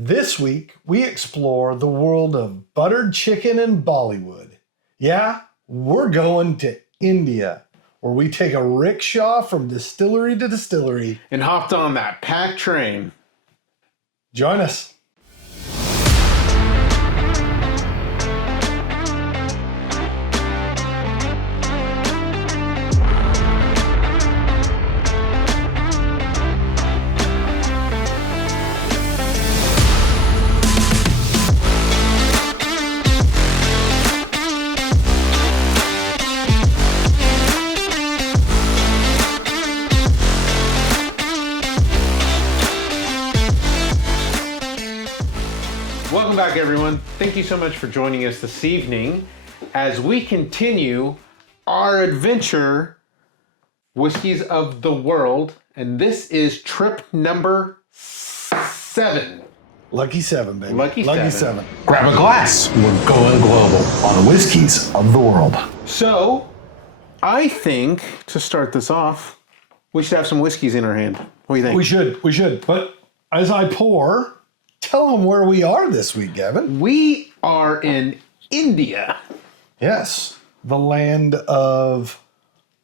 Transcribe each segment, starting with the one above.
This week, we explore the world of buttered chicken and Bollywood. Yeah, we're going to India, where we take a rickshaw from distillery to distillery. And hopped on that packed train. Join us. Welcome back, everyone. Thank you so much for joining us this evening as we continue our adventure, Whiskies of the World. And this is trip number 7. Lucky 7, baby. Lucky seven. Grab a glass. We're going global on Whiskies of the World. So, I think to start this off, we should have some whiskeys in our hand. What do you think? We should. But as I pour, tell them where we are this week, Gavin. We are in India. Yes, the land of...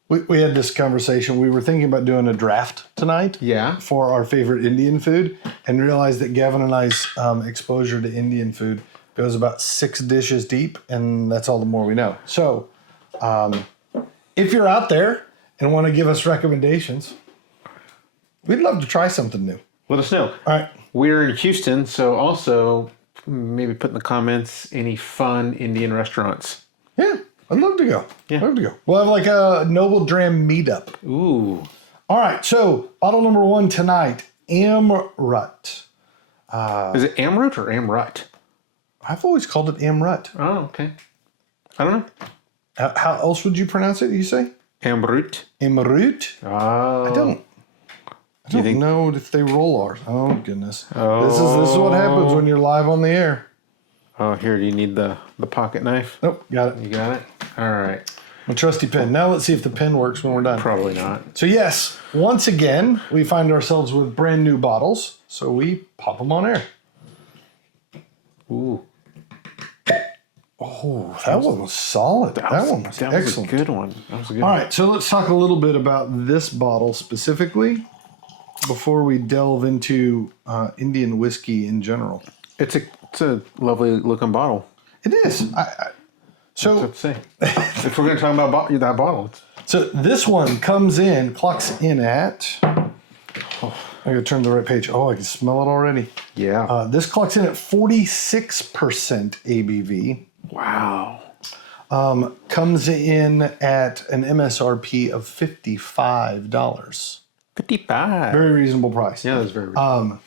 We had this conversation. We were thinking about doing a draft tonight. Yeah. For our favorite Indian food, and realized that Gavin and I's exposure to Indian food goes about 6 dishes deep, and that's all the more we know. So, if you're out there and want to give us recommendations, we'd love to try something new. Let us know. All right. We're in Houston, so also maybe put in the comments any fun Indian restaurants. Yeah, I'd love to go. Yeah. I'd love to go. We'll have like a Noble Dram meetup. Ooh. All right, so bottle number 1 tonight, Amrut. Is it Amrut or Amrut? I've always called it Amrut. Oh, okay. I don't know. How else would you pronounce it, you say? Amrut. Amrut? Oh. I don't know if they roll R's. Oh, goodness. Oh. This is what happens when you're live on the air. Oh, here, do you need the pocket knife? Nope, got it. You got it? All right. My trusty pen. Now let's see if the pen works when we're done. Probably not. So yes, once again, we find ourselves with brand new bottles. So we pop them on air. Ooh. Oh, that one was solid. That one was excellent. That was a good one. All right, so let's talk a little bit about this bottle specifically before we delve into Indian whiskey in general. It's a lovely looking bottle. It is. So That's what to say. If we're going to talk about that bottle. So this one clocks in at... I gotta turn the right page. Oh, I can smell it already. Yeah. This clocks in at 46% ABV. Wow. Comes in at an MSRP of $55. 55. Very reasonable price. Yeah, that's very reasonable.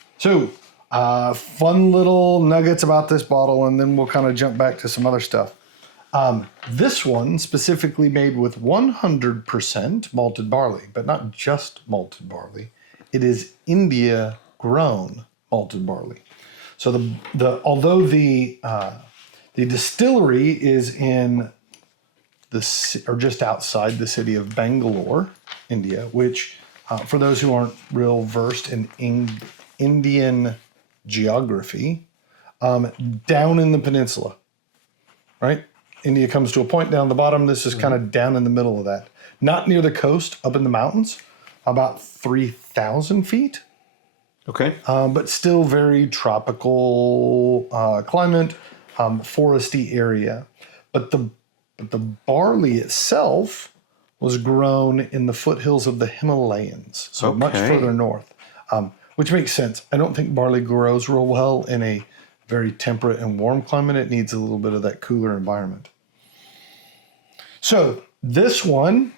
Fun little nuggets about this bottle, and then we'll kind of jump back to some other stuff. This one specifically made with 100% malted barley, but not just malted barley. It is India-grown malted barley. So although the distillery is in or just outside the city of Bangalore, India, which for those who aren't real versed in Indian geography, down in the peninsula, right? India comes to a point down the bottom. This is kind of down in the middle of that. Not near the coast, up in the mountains, about 3,000 feet. Okay. But still very tropical climate, foresty area. But the barley itself was grown in the foothills of the Himalayas, so much further north, which makes sense. I don't think barley grows real well in a very temperate and warm climate. It needs a little bit of that cooler environment. So this one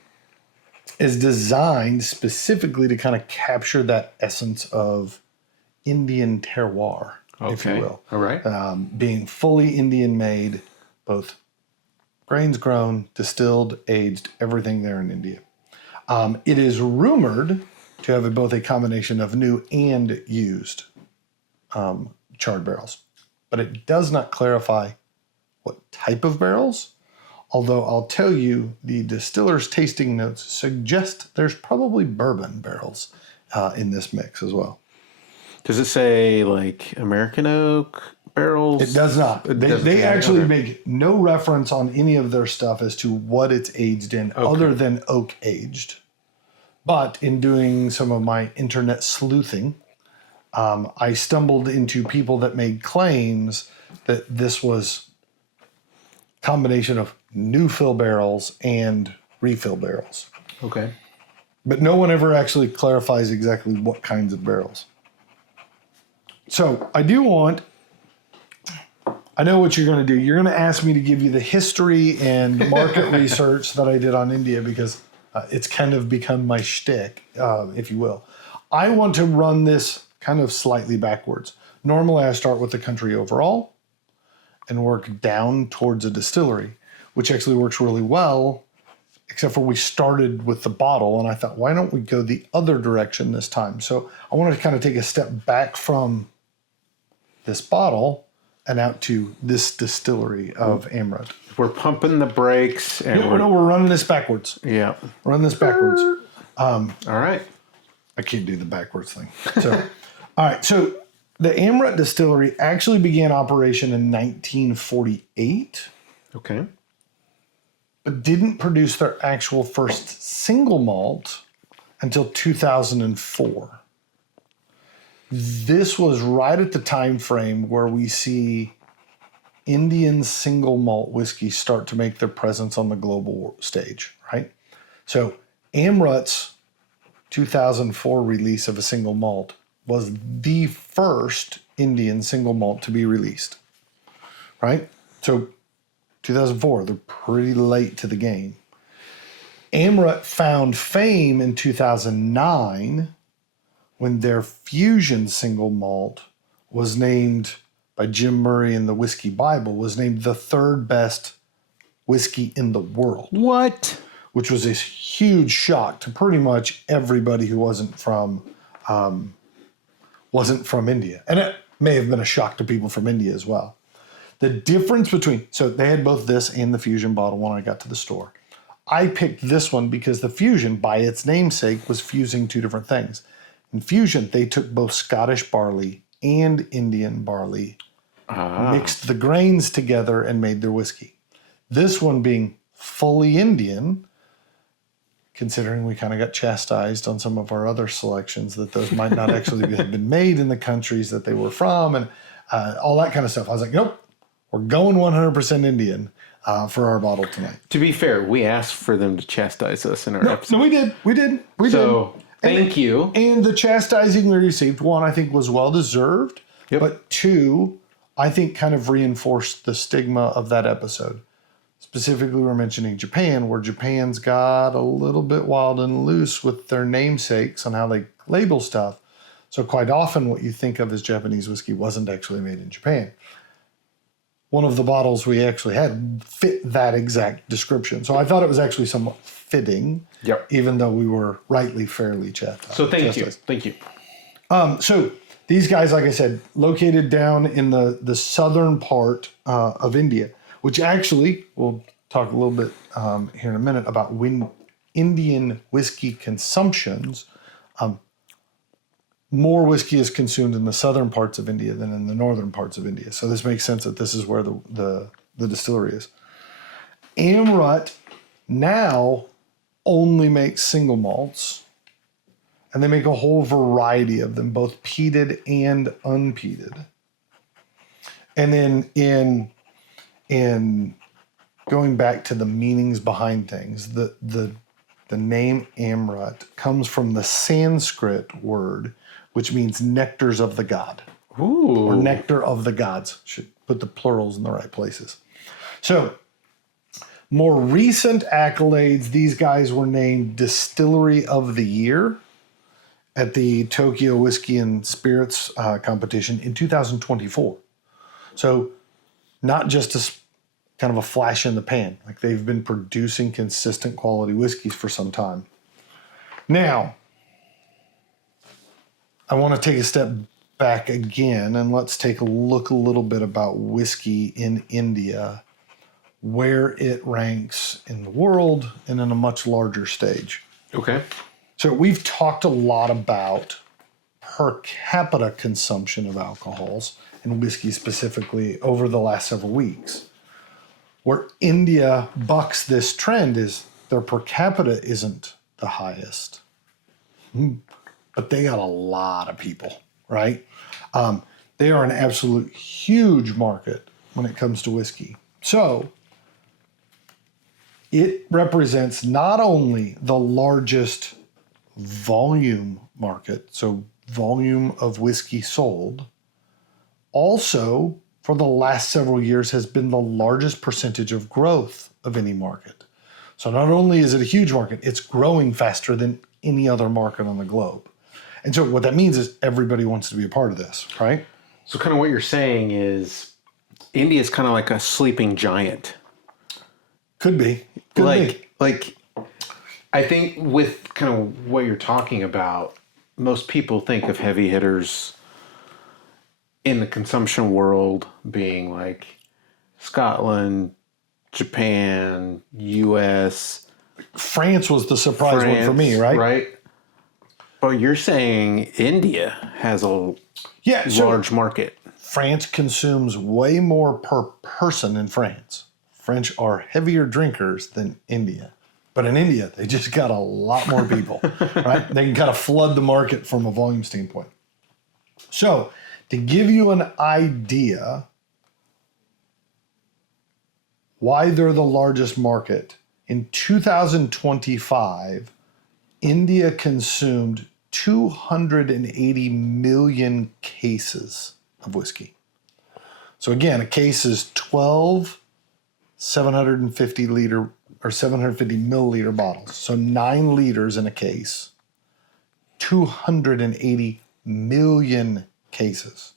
is designed specifically to kind of capture that essence of Indian terroir, if you will. All right. Being fully Indian made, both grains grown, distilled, aged, everything there in India. It is rumored to have both a combination of new and used charred barrels, but it does not clarify what type of barrels. Although I'll tell you, the distiller's tasting notes suggest there's probably bourbon barrels in this mix as well. Does it say like American oak barrels? It does not. It They doesn't. actually Okay. make no reference on any of their stuff as to what it's aged in other than oak aged. But in doing some of my internet sleuthing, I stumbled into people that made claims that this was a combination of new fill barrels and refill barrels. Okay. But no one ever actually clarifies exactly what kinds of barrels. So I know what you're going to do. You're going to ask me to give you the history and market research that I did on India because it's kind of become my shtick, if you will. I want to run this kind of slightly backwards. Normally I start with the country overall and work down towards a distillery, which actually works really well, except for we started with the bottle and I thought, why don't we go the other direction this time? So I wanted to kind of take a step back from this bottle and out to this distillery of Amrut. We're pumping the brakes and We're running this backwards. yeah. Run this backwards. All right. I can't do the backwards thing. So, all right. So the Amrut distillery actually began operation in 1948, Okay. but didn't produce their actual first single malt until 2004. This was right at the time frame where we see Indian single malt whiskey start to make their presence on the global stage, right? So Amrut's 2004 release of a single malt was the first Indian single malt to be released, right? So 2004, they're pretty late to the game. Amrut found fame in 2009 when their Fusion single malt was named by Jim Murray in the Whiskey Bible, was named the third best whiskey in the world, What? which was a huge shock to pretty much everybody who wasn't from India. And it may have been a shock to people from India as well. The difference between, so they had both this and the Fusion bottle when I got to the store. I picked this one because the Fusion, by its namesake, was fusing two different things. In Fusion, they took both Scottish barley and Indian barley, mixed the grains together, and made their whiskey. This one being fully Indian, considering we kind of got chastised on some of our other selections that those might not actually have been made in the countries that they were from and all that kind of stuff. I was like, nope, we're going 100% Indian for our bottle tonight. To be fair, we asked for them to chastise us in our episode. No, we did. So thank you. And the chastising we received, one, I think was well-deserved. Yep. But two, I think kind of reinforced the stigma of that episode. Specifically, we're mentioning Japan, where Japan's got a little bit wild and loose with their namesakes on how they label stuff. So quite often what you think of as Japanese whiskey wasn't actually made in Japan. One of the bottles we actually had fit that exact description. So I thought it was actually somewhat fitting, Yep. even though we were rightly fairly chastised. So thank you. Thank you. So these guys, like I said, located down in the southern part of India, which actually, we'll talk a little bit here in a minute about when Indian whiskey consumptions. More whiskey is consumed in the southern parts of India than in the northern parts of India. So this makes sense that this is where the distillery is. Amrut now only makes single malts, and they make a whole variety of them, both peated and unpeated. And then in going back to the meanings behind things, the name Amrut comes from the Sanskrit word, which means nectars of the god. Ooh. Or nectar of the gods. Should put the plurals in the right places. So, more recent accolades, these guys were named Distillery of the Year at the Tokyo Whiskey and Spirits competition in 2024. So, not just kind of a flash in the pan. Like, they've been producing consistent quality whiskeys for some time. Now, I want to take a step back again and let's take a look a little bit about whiskey in India, where it ranks in the world and in a much larger stage. Okay. So we've talked a lot about per capita consumption of alcohols, and whiskey specifically, over the last several weeks. Where India bucks this trend is their per capita isn't the highest, but they got a lot of people, right? They are an absolute huge market when it comes to whiskey. So it represents not only the largest volume market, so volume of whiskey sold, also for the last several years has been the largest percentage of growth of any market. So not only is it a huge market, it's growing faster than any other market on the globe. And so what that means is everybody wants to be a part of this, right? So kind of what you're saying is India is kind of like a sleeping giant. Could be. Like I think with kind of what you're talking about, most people think of heavy hitters in the consumption world being like Scotland, Japan, US. France was the surprise one for me, right? Right. But you're saying India has a large market. France consumes way more per person in France. French are heavier drinkers than India. But in India, they just got a lot more people, right? They can kind of flood the market from a volume standpoint. So, to give you an idea why they're the largest market, in 2025, India consumed 280 million cases of whiskey. So again, a case is 12 750 liter or 750 milliliter bottles. So 9 liters in a case, 280 million cases,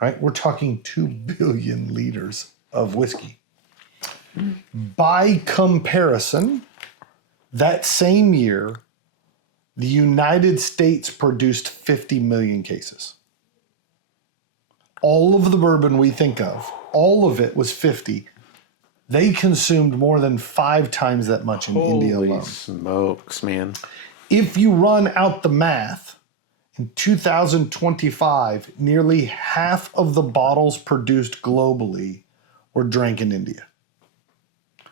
right? We're talking 2 billion liters of whiskey. By comparison, that same year, the United States produced 50 million cases. All of the bourbon we think of, all of it was 50. They consumed more than 5 times that much in India alone. Holy smokes, man. If you run out the math, in 2025, nearly half of the bottles produced globally were drank in India.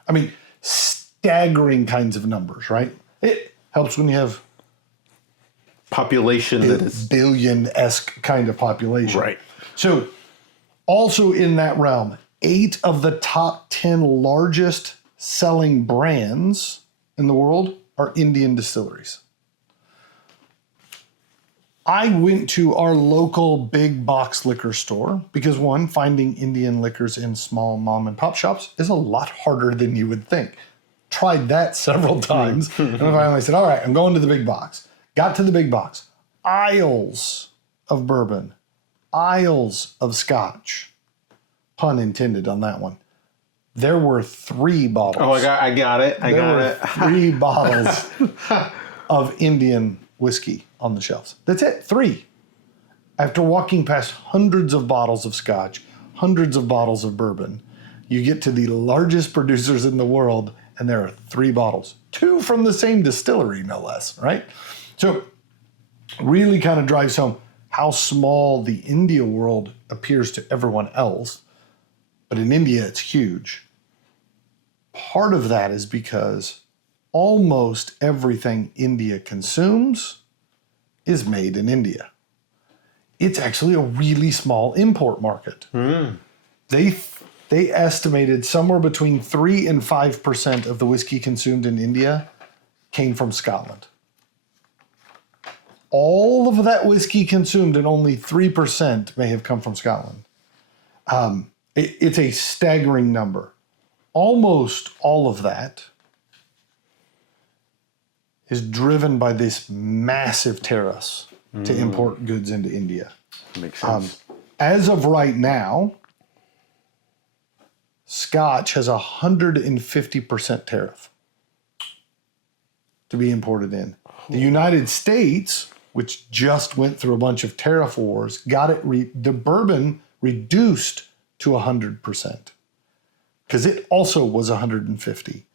I mean, staggering kinds of numbers, right? It helps when you have population that is billion-esque kind of population. Right. So also in that realm, 8 of the top 10 largest selling brands in the world are Indian distilleries. I went to our local big box liquor store because, one, finding Indian liquors in small mom and pop shops is a lot harder than you would think. Tried that several times and I finally said, all right, I'm going to the big box. Got to the big box. Aisles of bourbon, aisles of scotch. Pun intended on that one. There were 3 bottles. Oh, I got it. I got it. 3 bottles of Indian whiskey on the shelves. That's it, 3. After walking past hundreds of bottles of scotch, hundreds of bottles of bourbon, you get to the largest producers in the world, and there are 3 bottles. 2 from the same distillery, no less, right? So really kind of drives home how small the India world appears to everyone else. But in India, it's huge. Part of that is because almost everything India consumes is made in India. It's actually a really small import market. They estimated somewhere between 3 and 5% of the whiskey consumed in India came from Scotland. All of that whiskey consumed and only 3% may have come from Scotland. It's a staggering number. Almost all of that is driven by this massive tariffs to import goods into India. Makes sense. As of right now, Scotch has 150% tariff to be imported in. The United States, which just went through a bunch of tariff wars, got it the bourbon reduced to 100% because it also was 150.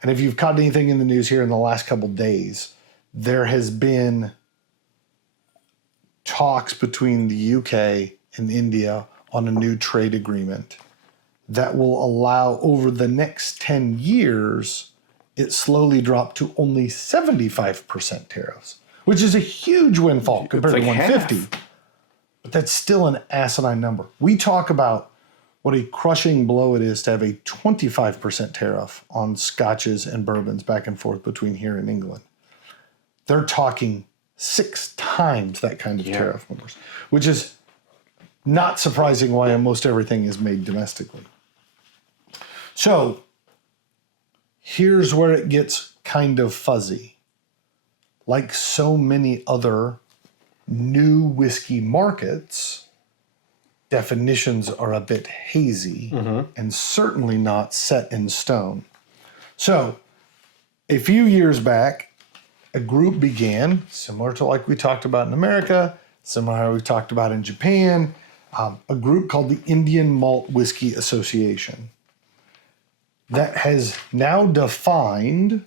And if you've caught anything in the news here in the last couple days, there has been talks between the UK and India on a new trade agreement that will allow over the next 10 years, it slowly dropped to only 75% tariffs, which is a huge windfall compared to 150. half. But that's still an asinine number. We talk about what a crushing blow it is to have a 25% tariff on scotches and bourbons back and forth between here and England. They're talking 6 times that kind of tariff numbers, which is not surprising why almost everything is made domestically. So here's where it gets kind of fuzzy. Like so many other new whiskey markets, definitions are a bit hazy and certainly not set in stone. So a few years back, a group began, similar to like we talked about in America, similar to how we talked about in Japan, a group called the Indian Malt Whiskey Association that has now defined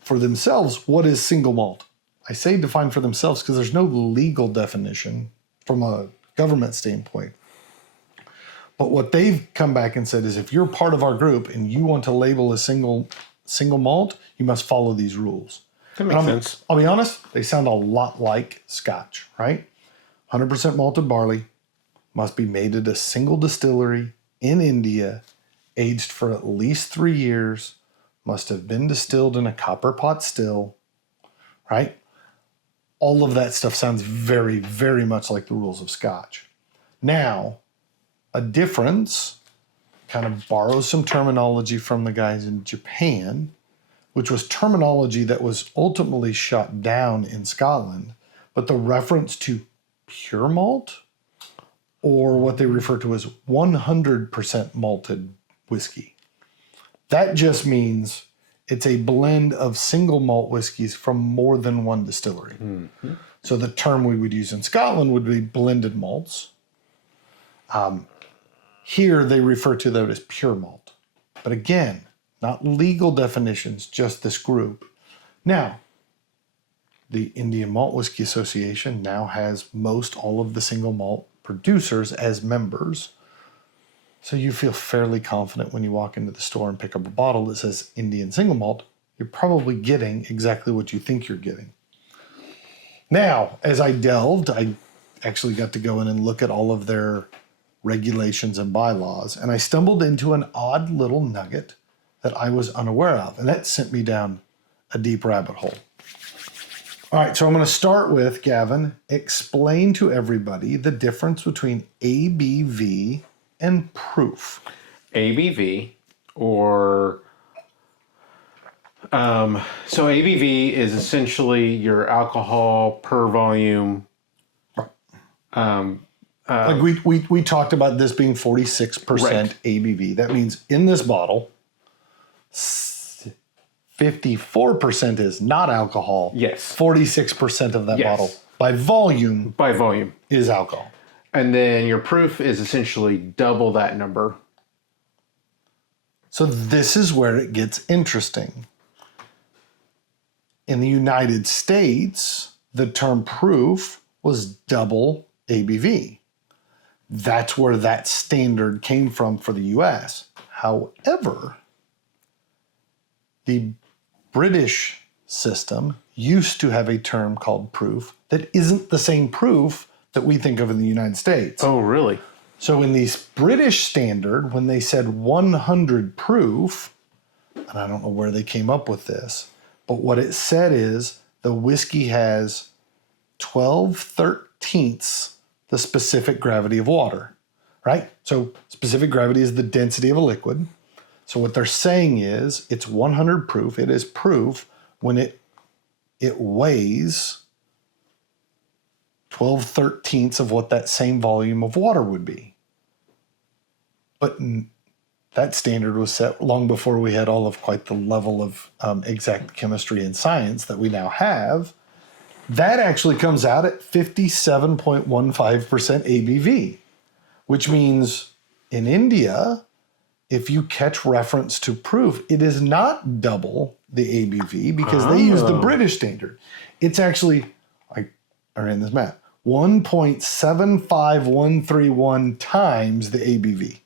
for themselves what is single malt. I say define for themselves because there's no legal definition from a government standpoint. But what they've come back and said is if you're part of our group and you want to label a single malt, you must follow these rules. That makes sense. I'll be honest, they sound a lot like Scotch, right? 100% malted barley, must be made at a single distillery in India, aged for at least 3 years, must have been distilled in a copper pot still, right? All of that stuff sounds very, very much like the rules of Scotch. Now, a difference kind of borrows some terminology from the guys in Japan, which was terminology that was ultimately shut down in Scotland, but the reference to pure malt, or what they refer to as 100% malted whiskey. That just means it's a blend of single malt whiskeys from more than one distillery. Mm-hmm. So the term we would use in Scotland would be blended malts. Here they refer to that as pure malt. But again, not legal definitions, just this group. Now, the Indian Malt Whiskey Association now has most all of the single malt producers as members. So you feel fairly confident when you walk into the store and pick up a bottle that says Indian single malt, you're probably getting exactly what you think you're getting. Now, as I delved, I actually got to go in and look at all of their regulations and bylaws, and I stumbled into an odd little nugget that I was unaware of, and that sent me down a deep rabbit hole. All right, so I'm going to start with, Gavin, explain to everybody the difference between ABV and proof. ABV, or so ABV is essentially your alcohol per volume. Like we talked about this being 46% Right. ABV. That means in this bottle, 54% is not alcohol. Yes. 46% of that Yes. bottle by volume By volume. is alcohol. And then your proof is essentially double that number. So this is where it gets interesting. In the United States, the term proof was double ABV. That's where that standard came from for the US. However, the British system used to have a term called proof that isn't the same proof that we think of in the United States. Oh, really? So in the British standard, when they said 100 proof, and I don't know where they came up with this, but what it said is the whiskey has 12/13ths the specific gravity of water, right? So specific gravity is the density of a liquid. So what they're saying is it's 100 proof. It is proof when it weighs 12/13ths of what that same volume of water would be. But that standard was set long before we had all of quite the level of exact chemistry and science that we now have. That actually comes out at 57.15% ABV, which means in India, if you catch reference to proof, it is not double the ABV because they use the British standard. It's actually, I ran this math, 1.75131 times the ABV.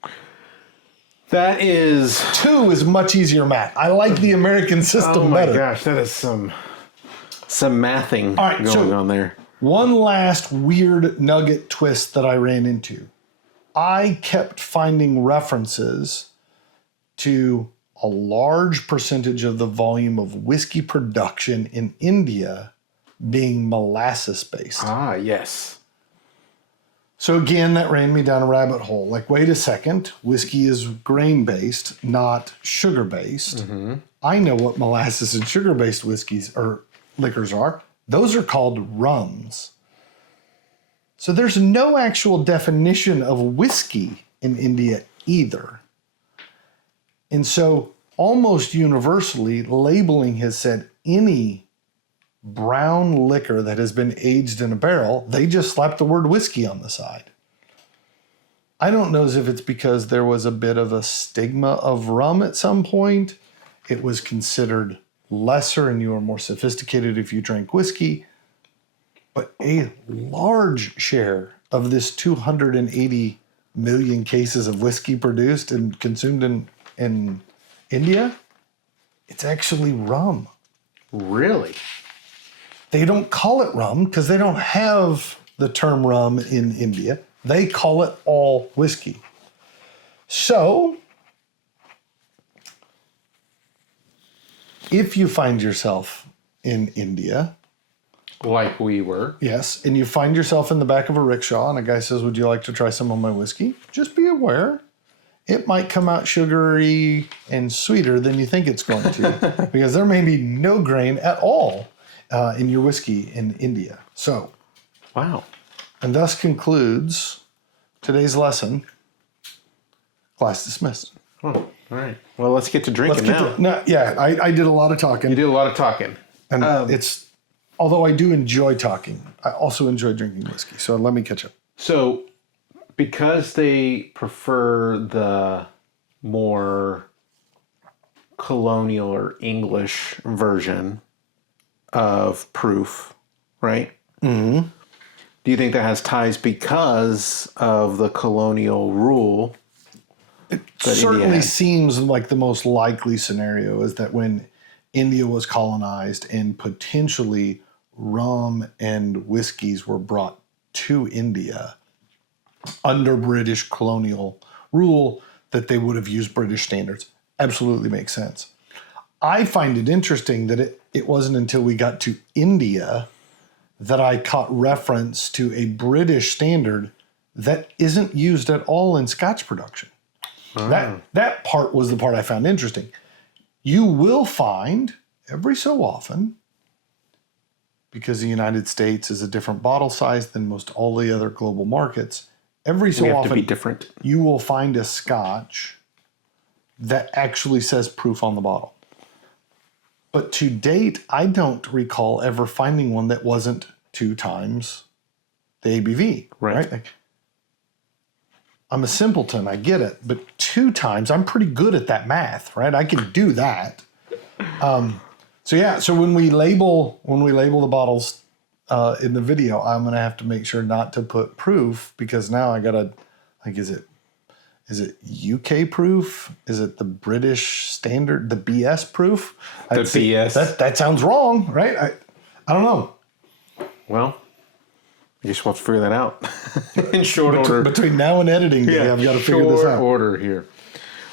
That is... 2 is much easier math. I like the American system better. Oh my gosh, that is some mathing going on there. One last weird nugget twist that I ran into. I kept finding references to a large percentage of the volume of whiskey production in India being molasses-based. Ah, yes. So again, that ran me down a rabbit hole. Like, wait a second, whiskey is grain-based, not sugar-based. Mm-hmm. I know what molasses and sugar-based whiskeys or liquors are. Those are called rums. So there's no actual definition of whiskey in India either. And so almost universally, labeling has said any brown liquor that has been aged in a barrel, they just slap the word whiskey on the side. I don't know if it's because there was a bit of a stigma of rum at some point. It was considered lesser and you were more sophisticated if you drank whiskey. But a large share of this 280 million cases of whiskey produced and consumed in India, it's actually rum. Really? They don't call it rum because they don't have the term rum in India. They call it all whiskey. So, if you find yourself in India, like we were. yes, and you find yourself in the back of a rickshaw and a guy says, would you like to try some of my whiskey? Just be aware. It might come out sugary and sweeter than you think it's going to because there may be no grain at all in your whiskey in India. So, wow. And thus concludes today's lesson. Class dismissed. Oh, all right. Well, let's get to drinking now. I did a lot of talking. You did a lot of talking. And although I do enjoy talking, I also enjoy drinking whiskey. So let me catch up. So, because they prefer the more colonial or English version of proof, right? Mm-hmm. Do you think that has ties because of the colonial rule? It certainly seems like the most likely scenario is that when India was colonized and potentially rum and whiskeys were brought to India under British colonial rule, that they would have used British standards. Absolutely makes sense. I find it interesting that it wasn't until we got to India that I caught reference to a British standard that isn't used at all in Scotch production. That part was the part I found interesting. You will find every so often, because the United States is a different bottle size than most all the other global markets, every so often to be different. You will find a Scotch that actually says proof on the bottle. But to date, I don't recall ever finding one that wasn't 2 times the ABV. Right? Like, I'm a simpleton, I get it. But 2 times, I'm pretty good at that math, right? I can do that. So when we label the bottles in the video, I'm going to have to make sure not to put proof because now I got to, like, is it UK proof? Is it the British standard, the BS proof? BS. That sounds wrong, right? I don't know. Well, I guess we'll have to figure that out in short order. Between now and editing day, I've got to figure this out. Short order here.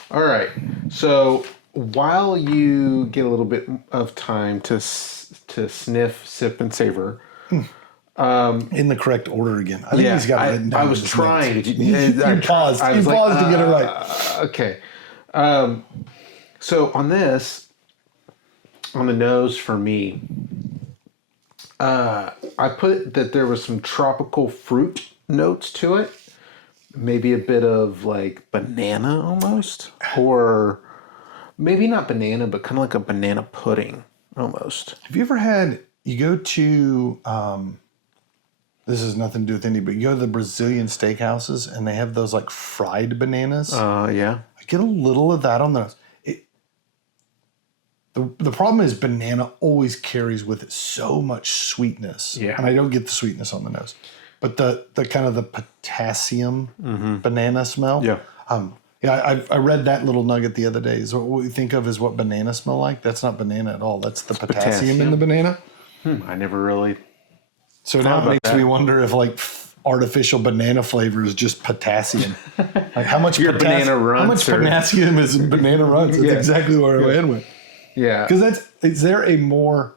All right. So while you get a little bit of time to sniff, sip, and savor. In the correct order again. I think he's got it written down. I was trying. You paused. You paused to get it right. Okay. So on this, on the nose for me, I put that there was some tropical fruit notes to it. Maybe a bit of like banana almost. Or maybe not banana, but kind of like a banana pudding almost. Have you ever had, you go to, this has nothing to do with India, but you go to the Brazilian steakhouses and they have those like fried bananas. Yeah. I get a little of that on the nose. The problem is banana always carries with it so much sweetness. Yeah. And I don't get the sweetness on the nose. but the kind of the potassium banana smell. Yeah. I read that little nugget the other day. Is what we think of as what banana smell like. That's not banana at all. That's the potassium in the banana. I never really. So now it makes me wonder if like artificial banana flavor is just potassium. Like how much banana runts how much potassium is in banana runts? That's exactly where I went with. Yeah. Because is there a more,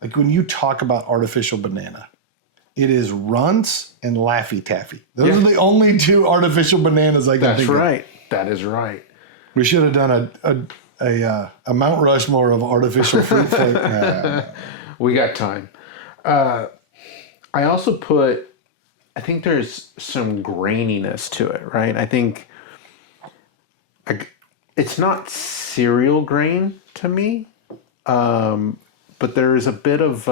like when you talk about artificial banana, it is runts and Laffy Taffy. Those are the only two artificial bananas I can think of. That's right. That is right. We should have done a Mount Rushmore of artificial fruit flavor. We got time. I also I think there's some graininess to it, right? I think it's not cereal grain to me, but there is a bit of,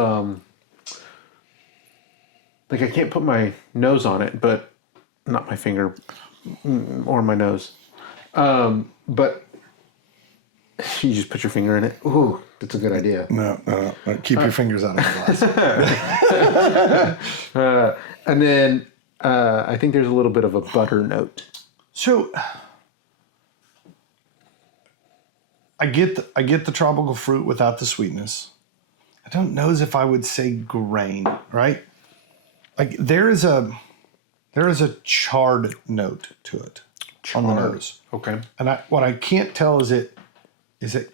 like I can't put my nose on it, but not my finger or my nose. But you just put your finger in it. Ooh, that's a good idea. No. Keep your fingers out of the glass. And then I think there's a little bit of a butter note. So I get the tropical fruit without the sweetness. I don't know as if I would say grain, right? Like there is a charred note to it on the nose. Okay. And what I can't tell is it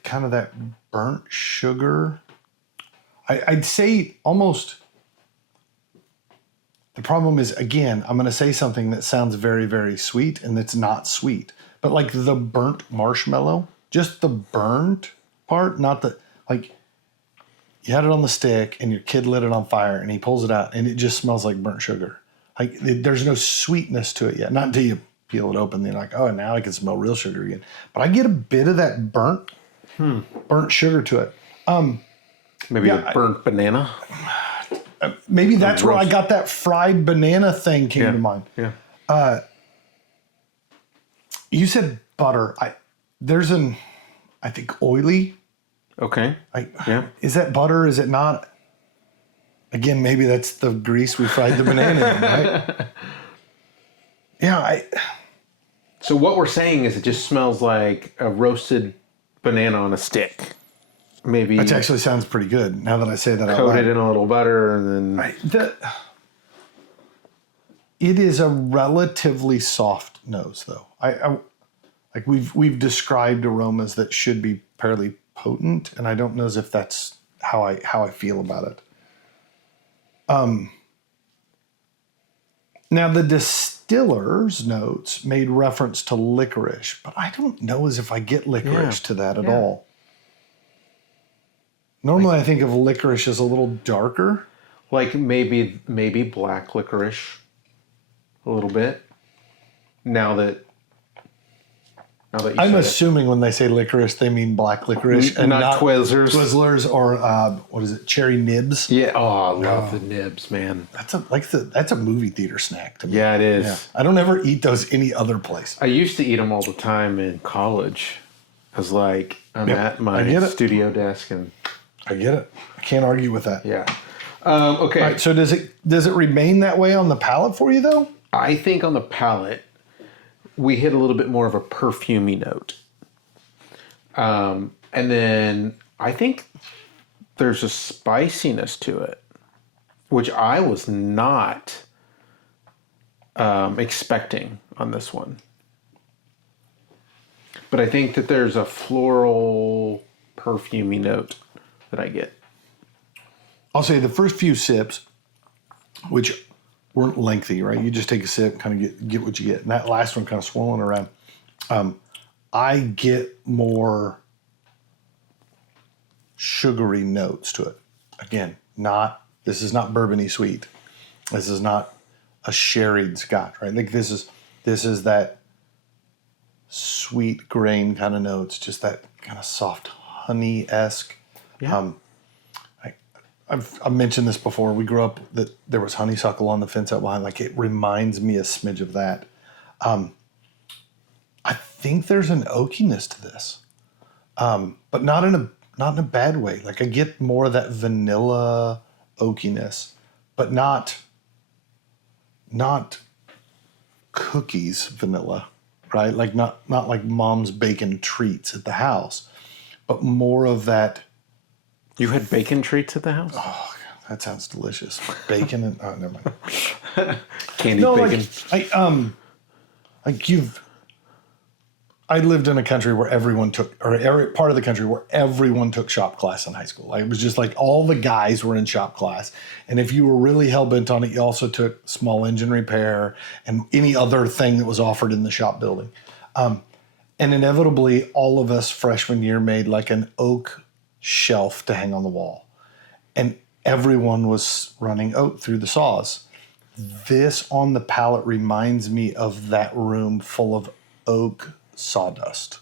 kind of that burnt sugar? I'd say almost. The problem is, again, I'm going to say something that sounds very, very sweet, and it's not sweet. But like the burnt marshmallow, just the burnt part, not the, like, you had it on the stick, and your kid lit it on fire, and he pulls it out, and it just smells like burnt sugar. Like, there's no sweetness to it yet. Not until you peel it open, then you're like, oh, now I can smell real sugar again. But I get a bit of that burnt sugar to it. Maybe a burnt banana. Maybe that's where I got that fried banana thing came to mind. Yeah. You said butter. I think oily. Okay. Is that butter? Is it not? Again, maybe that's the grease we fried the banana in, right? Yeah. So what we're saying is it just smells like a roasted banana on a stick. Maybe Which actually sounds pretty good now that I say that out loud. coated in a little butter and then it is a relatively soft nose, though. I like we've described aromas that should be fairly potent, and I don't know as if that's how I feel about it. Now the distiller's notes made reference to licorice, but I don't know as if I get licorice to that at all. Normally, I think of licorice as a little darker. like maybe black licorice a little bit. Now that you I'm said assuming when they say licorice, they mean black licorice and not Twizzlers. Twizzlers or what is it? Cherry nibs. Yeah. Oh, I love the nibs, man. That's a movie theater snack to me. Yeah, it is. Yeah. I don't ever eat those any other place. I used to eat them all the time in college. I was like, I'm at my studio desk and I get it. I can't argue with that. yeah. Okay. All right, so does it remain that way on the palate for you though? I think on the palate, we hit a little bit more of a perfumey note. And then I think there's a spiciness to it, which I was not expecting on this one. But I think that there's a floral, perfumey note that I get. I'll say the first few sips, which weren't lengthy, right? You just take a sip, kind of get what you get. And that last one kind of swirling around. I get more sugary notes to it. Again, this is not bourbon-y sweet. This is not a sherried scotch, right? Like this is that sweet grain kind of notes, just that kind of soft honey-esque. Yeah. I've mentioned this before. We grew up that there was honeysuckle on the fence out behind. Like it reminds me a smidge of that. I think there's an oakiness to this, but not in a bad way. Like I get more of that vanilla oakiness, but not not cookies vanilla, right? Like not like mom's bacon treats at the house, but more of that. You had bacon treats at the house? Oh, that sounds delicious. Bacon and oh, never mind. Candied bacon. I lived in a country where everyone took, or part of the country where everyone took shop class in high school. Like, it was just like all the guys were in shop class. And if you were really hell-bent on it, you also took small engine repair and any other thing that was offered in the shop building. And inevitably, all of us freshman year made like an oak shelf to hang on the wall. And everyone was running oak through the saws. This on the palate reminds me of that room full of oak sawdust.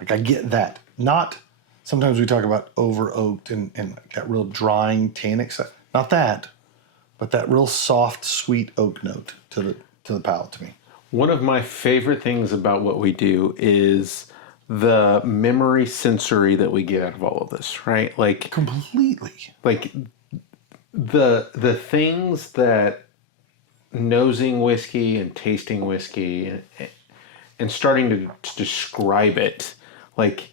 Like, I get that. Not, sometimes we talk about over oaked and that real drying tannic stuff. Not that, but that real soft, sweet oak note to the palate to me. One of my favorite things about what we do is the memory sensory that we get out of all of this, right? Like, completely. Like the things that nosing whiskey and tasting whiskey and starting to describe it, like,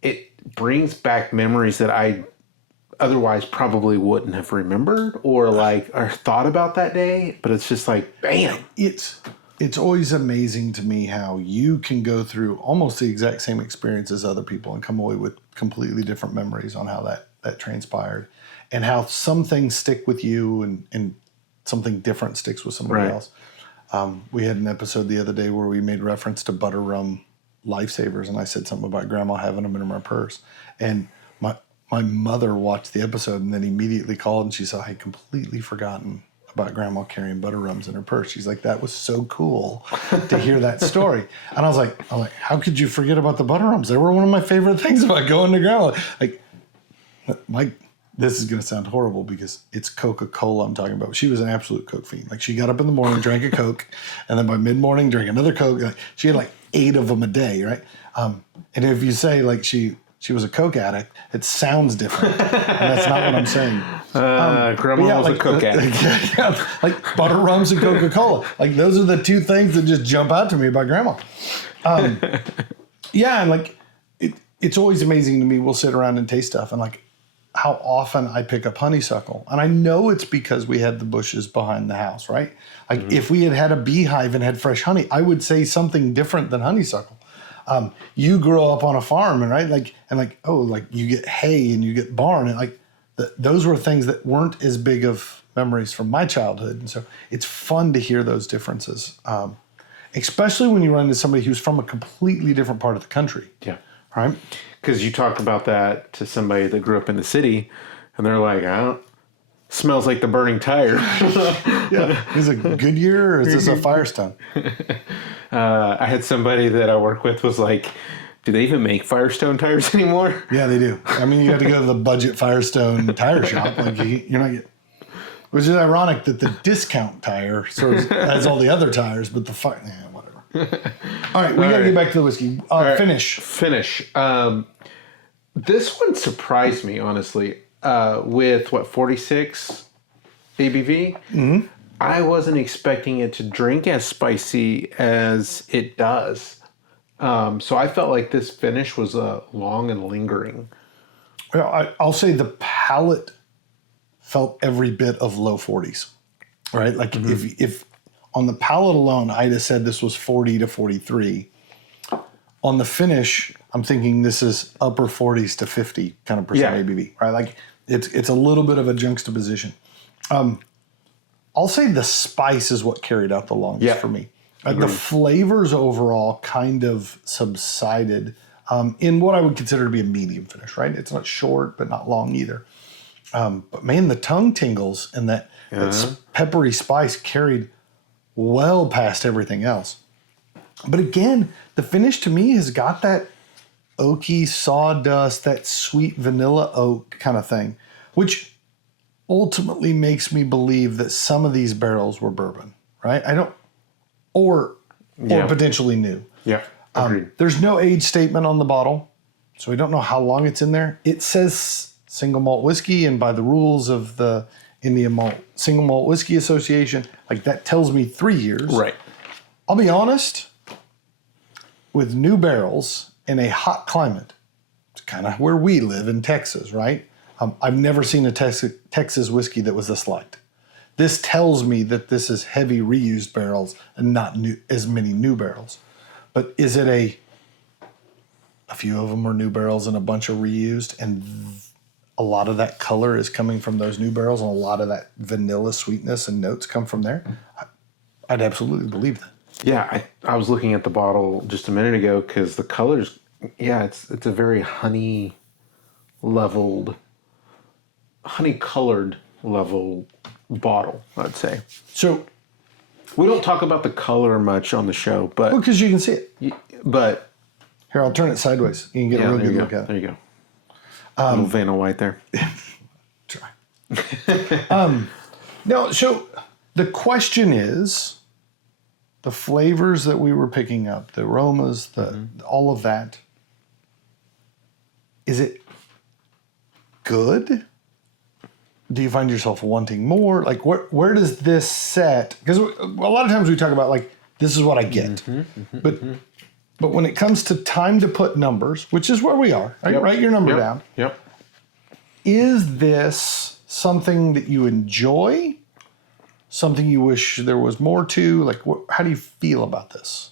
it brings back memories that I otherwise probably wouldn't have remembered or thought about that day. But it's just like, bam. It's always amazing to me how you can go through almost the exact same experience as other people and come away with completely different memories on how that transpired, and how some things stick with you and something different sticks with somebody else. We had an episode the other day where we made reference to butter rum lifesavers, and I said something about grandma having them in her purse. And my mother watched the episode and then immediately called and she said, I had completely forgotten about grandma carrying butter rums in her purse. She's like, that was so cool to hear that story. And I was like, how could you forget about the butter rums? They were one of my favorite things about going to grandma. Like, this is going to sound horrible because it's Coca-Cola I'm talking about. She was an absolute Coke fiend. Like, she got up in the morning, drank a Coke, and then by mid-morning drank another Coke. Like, she had like 8 of them a day, right? And if you say like she was a Coke addict, it sounds different. And that's not what I'm saying. Grandma was a Coke addict. Like butter rums and Coca-Cola. Like, those are the two things that just jump out to me about grandma. And like, it's always amazing to me. We'll sit around and taste stuff, and like, how often I pick up honeysuckle. And I know it's because we had the bushes behind the house, right? Like, if we had a beehive and had fresh honey, I would say something different than honeysuckle. You grow up on a farm, and you get hay and you get barn, and like those were things that weren't as big of memories from my childhood. And so it's fun to hear those differences, especially when you run into somebody who's from a completely different part of the country. Yeah. Right? Because you talk about that to somebody that grew up in the city, and they're like, smells like the burning tire. Yeah. Is it Goodyear or is this a Firestone? I had somebody that I work with was like, do they even make Firestone tires anymore? Yeah, they do. I mean, you have to go to the budget Firestone tire shop. Like, you're not getting... Which is ironic that the discount tire sort of has all the other tires, but the whatever. All right, we got to get back to the whiskey. Finish. This one surprised me, honestly, with 46 ABV. Mm-hmm. I wasn't expecting it to drink as spicy as it does. So I felt like this finish was long and lingering. Well, I'll say the palate felt every bit of low 40s, right? Like, if on the palate alone, I'd have said this was 40 to 43. On the finish, I'm thinking this is upper 40s to 50 kind of percent ABV, right? Like, it's a little bit of a juxtaposition. I'll say the spice is what carried out the longest for me. The flavors overall kind of subsided in what I would consider to be a medium finish, right? It's not short, but not long either. But man, the tongue tingles and that peppery spice carried well past everything else. But again, the finish to me has got that oaky sawdust, that sweet vanilla oak kind of thing, which ultimately makes me believe that some of these barrels were bourbon, right? Or potentially new. Yeah, agreed. There's no age statement on the bottle, so we don't know how long it's in there. It says single malt whiskey, and by the rules of the India Malt, Single Malt Whiskey Association. Like that tells me 3 years. Right. I'll be honest, with new barrels in a hot climate, it's kind of where we live in Texas, right? I've never seen a Texas whiskey that was this light. This tells me that this is heavy reused barrels and not as many new barrels. But is it a few of them are new barrels and a bunch are reused, and a lot of that color is coming from those new barrels, and a lot of that vanilla sweetness and notes come from there? I'd absolutely believe that. Yeah, I was looking at the bottle just a minute ago because the colors, it's a very honey colored level bottle, I'd say. So we don't talk about the color much on the show, but because you can see it. But here, I'll turn it sideways. You can get a real good look at it. There you go. A little Vanna White there. Try. Now, so the question is, the flavors that we were picking up, the aromas, all of that, is it good? Do you find yourself wanting more? Like, where does this set? Because a lot of times we talk about, like, this is what I get. But when it comes to time to put numbers, which is where we are, right? Yep. Write your number down. Yep. Is this something that you enjoy? Something you wish there was more to? Like, how do you feel about this?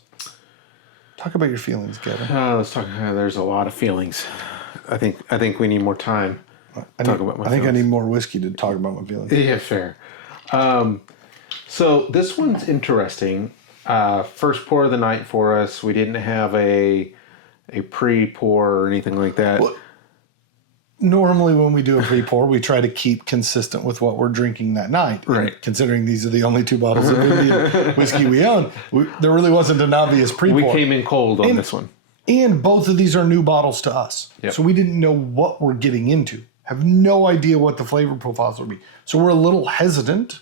Talk about your feelings, Gavin. Let's talk. There's a lot of feelings. I think we need more time. I think I need more whiskey to talk about my feelings. Yeah, fair. So this one's interesting. First pour of the night for us. We didn't have a pre-pour or anything like that. Well, normally when we do a pre-pour, we try to keep consistent with what we're drinking that night. Right. And considering these are the only 2 bottles of Indian whiskey we own, there really wasn't an obvious pre-pour. We came in cold on this one. And both of these are new bottles to us. Yep. So we didn't know what we're getting into. Have no idea what the flavor profiles would be. So we're a little hesitant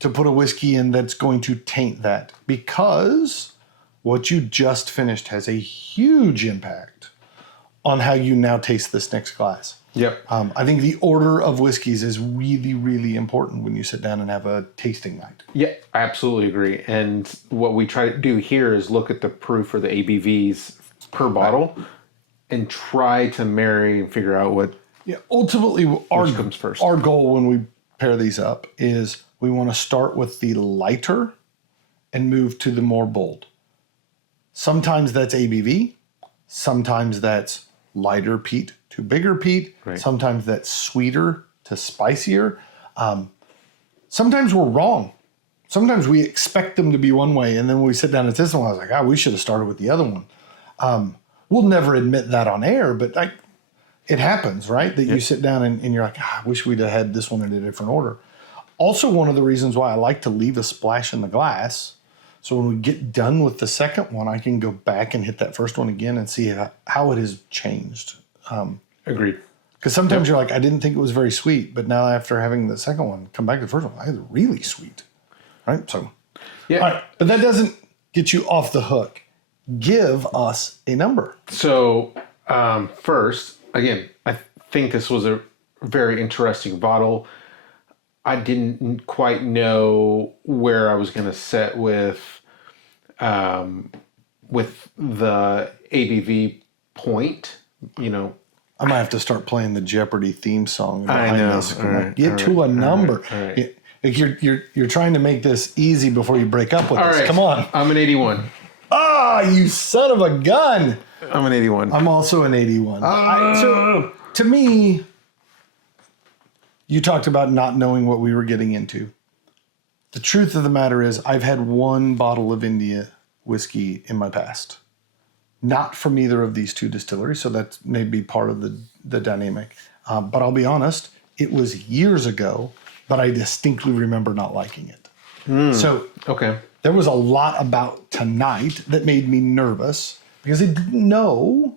to put a whiskey in that's going to taint that, because what you just finished has a huge impact on how you now taste this next glass. Yep. I think the order of whiskeys is really, really important when you sit down and have a tasting night. Yeah, I absolutely agree. And what we try to do here is look at the proof or the ABVs per bottle and try to marry and figure out what ultimately comes first. Our goal when we pair these up is we want to start with the lighter and move to the more bold. Sometimes that's ABV. Sometimes that's lighter peat to bigger peat. Right. Sometimes that's sweeter to spicier. Sometimes we're wrong. Sometimes we expect them to be one way, and then when we sit down at this one, I was like, we should have started with the other one. We'll never admit that on air, but it happens, right? That you sit down and you're like, I wish we'd have had this one in a different order. Also, one of the reasons why I like to leave a splash in the glass, so when we get done with the second one, I can go back and hit that first one again and see how it has changed. Agreed. Because sometimes you're like, I didn't think it was very sweet, but now after having the second one, come back to the first one, it's really sweet, right? So, yeah. All right, but that doesn't get you off the hook. Give us a number. So, first, again, I think this was a very interesting bottle. I didn't quite know where I was going to set with the ABV point. I might have to start playing the Jeopardy theme song behind I know. this. Right, Get to a number. Right. You're trying to make this easy before you break up with us. Right. Come on. I'm an 81. You son of a gun. I'm an 81. I'm also an 81. So to me, you talked about not knowing what we were getting into. The truth of the matter is I've had 1 bottle of India whiskey in my past. Not from either of these 2 distilleries, so that may be part of the dynamic. But I'll be honest, it was years ago, but I distinctly remember not liking it. So Okay. there was a lot about tonight that made me nervous because I didn't know,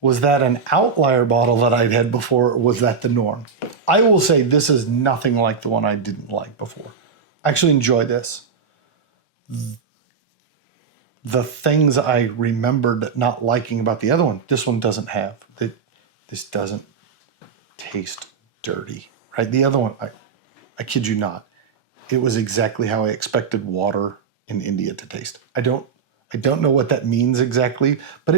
was that an outlier bottle that I'd had before, or was that the norm? I will say this is nothing like the one I didn't like before. I actually enjoy this. The things I remembered not liking about the other one, this one doesn't have. This doesn't taste dirty, right? The other one, I kid you not. It was exactly how I expected water in India to taste. I don't know what that means exactly, but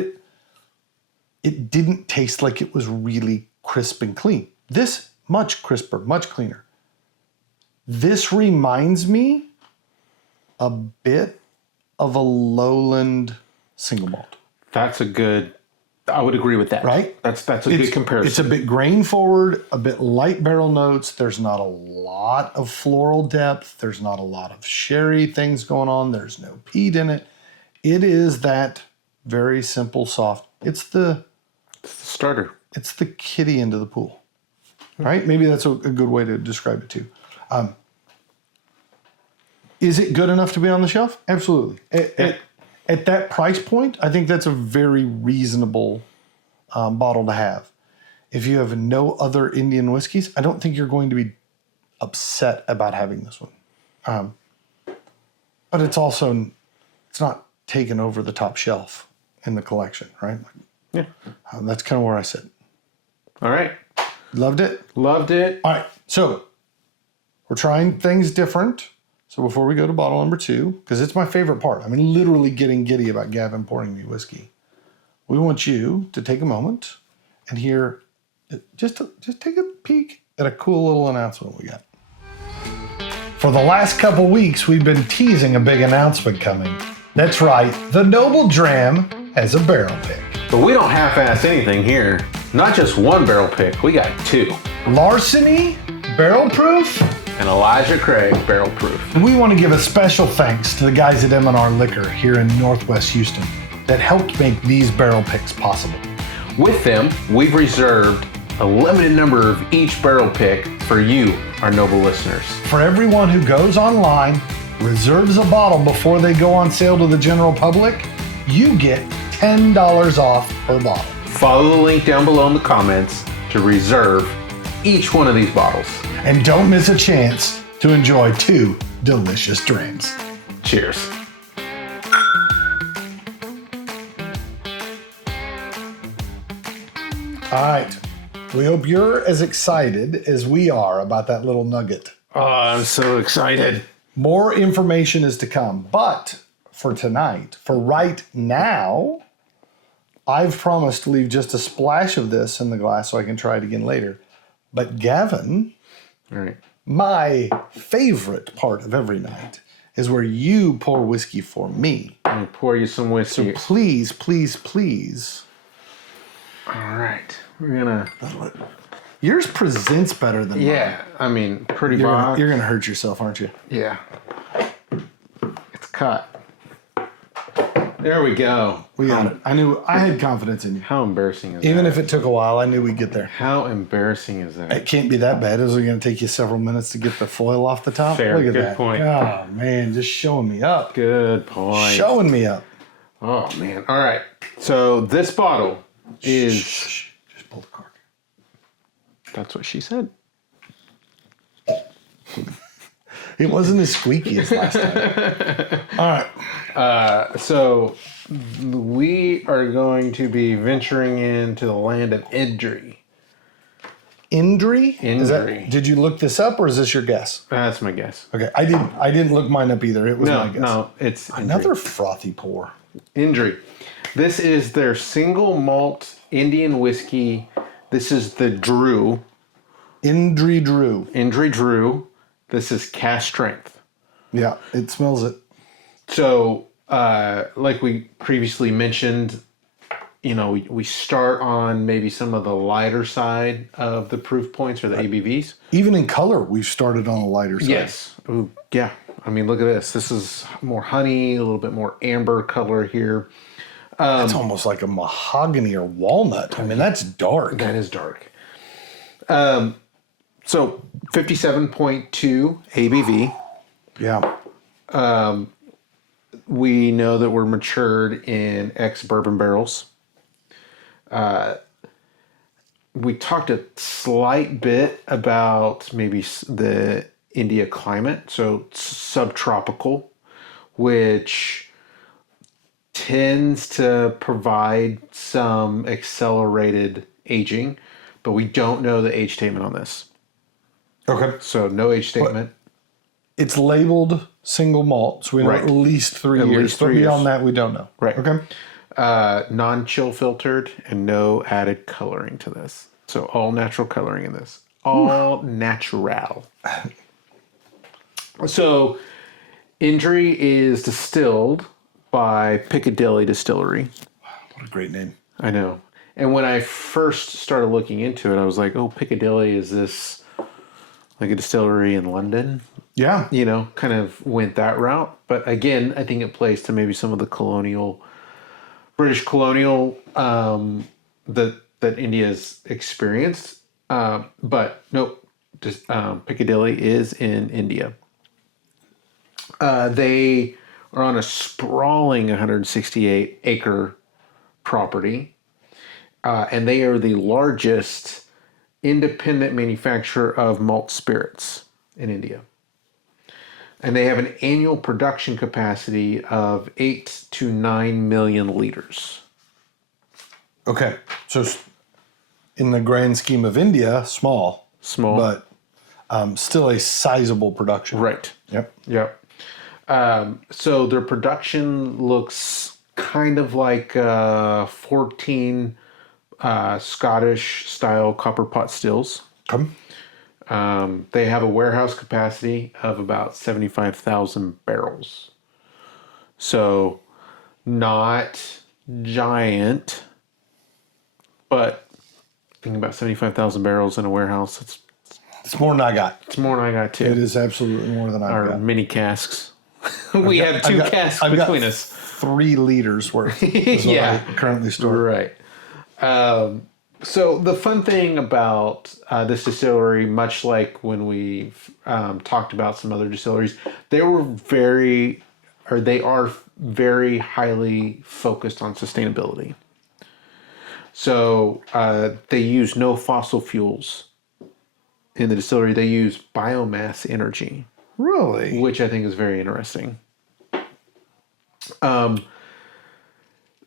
it didn't taste like it was really crisp and clean. This much crisper, much cleaner. This reminds me a bit of a lowland single malt. I would agree with that. Right? That's a good comparison. It's a bit grain forward, a bit light barrel notes. There's not a lot of floral depth. There's not a lot of sherry things going on. There's no peat in it. It is that very simple, soft. It's the starter. It's the kiddie into the pool. Right? Maybe that's a good way to describe it too. Is it good enough to be on the shelf? Absolutely. At that price point, I think that's a very reasonable bottle to have. If you have no other Indian whiskeys, I don't think you're going to be upset about having this one. But it's not taken over the top shelf in the collection, right? Yeah. That's kind of where I sit. All right. Loved it? Loved it. All right. So we're trying things different. So before we go to bottle number 2, because it's my favorite part, I mean, literally getting giddy about Gavin pouring me whiskey. We want you to take a moment and hear, just take a peek at a cool little announcement we got. For the last couple weeks, we've been teasing a big announcement coming. That's right, the Noble Dram has a barrel pick. But we don't half-ass anything here. Not just one barrel pick, we got 2. Larceny, barrel proof, And Elijah Craig, barrel proof. we want to give a special thanks to the guys at M&R Liquor here in Northwest Houston that helped make these barrel picks possible. With them, we've reserved a limited number of each barrel pick for you, our noble listeners. For everyone who goes online, reserves a bottle before they go on sale to the general public, you get $10 off per bottle. Follow the link down below in the comments to reserve each one of these bottles. And don't miss a chance to enjoy 2 delicious drams. Cheers. All right. We hope you're as excited as we are about that little nugget. Oh, I'm so excited. More information is to come. But for tonight, for right now, I've promised to leave just a splash of this in the glass so I can try it again later. But Gavin, All right. my favorite part of every night is where you pour whiskey for me. I'm going to pour you some whiskey. Please, please, please. All right. We're going to... Yours presents better than mine. Yeah. I mean, pretty You're box. going to hurt yourself, aren't you? Yeah. It's cut. There we go. We got it. I had confidence in you. How embarrassing is Even that? if it took a while, I knew we'd get there. How embarrassing is that? It can't be that bad. Is it going to take you several minutes to get the foil off the top? Fair. Look at Good that. point. Oh, man, just showing me up. Good point. Showing me up. Oh, man. All right. So this bottle is... Shh. Just pull the cork. That's what she said. It wasn't as squeaky as last time. All right. So we are going to be venturing into the land of Indri. Indri? Indri. Did you look this up or is this your guess? That's my guess. Okay, I didn't look mine up either. It was my guess. No, it's Indri. Another frothy pour. Indri. This is their single malt Indian whiskey. This is the Drew. Indri Drew. Indri Drew. This is cask strength. Yeah, it smells it. So, like we previously mentioned, you know, we start on maybe some of the lighter side of the proof points or the ABVs. Even in color, we've started on the lighter side. Yes. Ooh, yeah. I mean, look at this. This is more honey, a little bit more amber color here. It's almost like a mahogany or walnut. I mean, that's dark. That is dark. So 57.2 ABV. Yeah. We know that we're matured in ex-bourbon barrels. We talked a slight bit about maybe the India climate, so subtropical, which tends to provide some accelerated aging, but we don't know the age statement on this. Okay. So no age statement. It's labeled single malt, so we know Right. at least 3 At years. least But 3 years. beyond that, we don't know. Right. Okay. Non-chill filtered and no added coloring to this. So all natural coloring in this. All natural. So Indri is distilled by Piccadilly Distillery. What a great name. I know. And when I first started looking into it, I was like, oh, Piccadilly, is this like a distillery in London? Yeah. You know, kind of went that route. But again, I think it plays to maybe some of the British colonial that India's experienced. But nope, just Piccadilly is in India. They are on a sprawling 168-acre property, and they are the largest independent manufacturer of malt spirits in India. And they have an annual production capacity of 8 to 9 million liters. Okay. So in the grand scheme of India, small, but still a sizable production. Right. Yep. Yep. So their production looks kind of like 14 Scottish style copper pot stills. Come. They have a warehouse capacity of about 75,000 barrels. So not giant, but thinking about 75,000 barrels in a warehouse, It's more than I got. it's more than I got too. It is absolutely more than I Our got. mini casks. We have two casks I've got between us. 3 liters worth is what Yeah. I currently store. Right. So the fun thing about this distillery, much like when we've talked about some other distilleries, they are very highly focused on sustainability. So they use no fossil fuels in the distillery. They use biomass energy, Really? which I think is very interesting.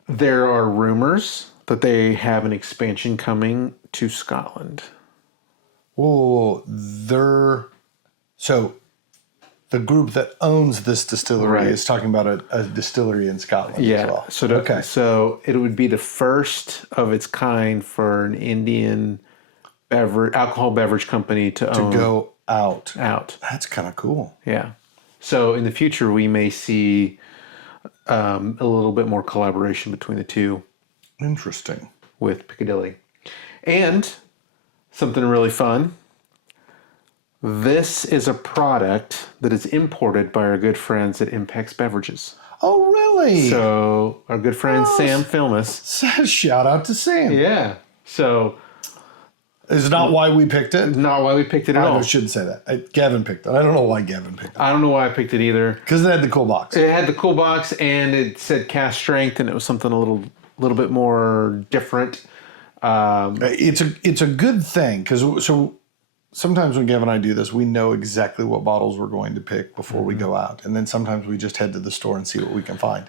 There are rumors that they have an expansion coming to Scotland. Whoa. So the group that owns this distillery Right. is talking about a distillery in Scotland as well. So it would be the first of its kind for an Indian alcohol beverage company to own. Go out. Out. That's kind of cool. Yeah. So in the future, we may see a little bit more collaboration between the two Interesting. with Piccadilly. And something really fun. This is a product that is imported by our good friends at Impex Beverages. Oh, really? So our good friend Sam Filmus. Shout out to Sam. Yeah. So Is not why we picked it. not why we picked it at I all. shouldn't say that. Gavin picked it. I don't know why Gavin picked it. I don't know why I picked it either. Because it had the cool box. It had the cool box and it said cask strength, and it was something a little bit more different. It's a good thing because sometimes when Gavin and I do this, we know exactly what bottles we're going to pick before we go out, and then sometimes we just head to the store and see what we can find.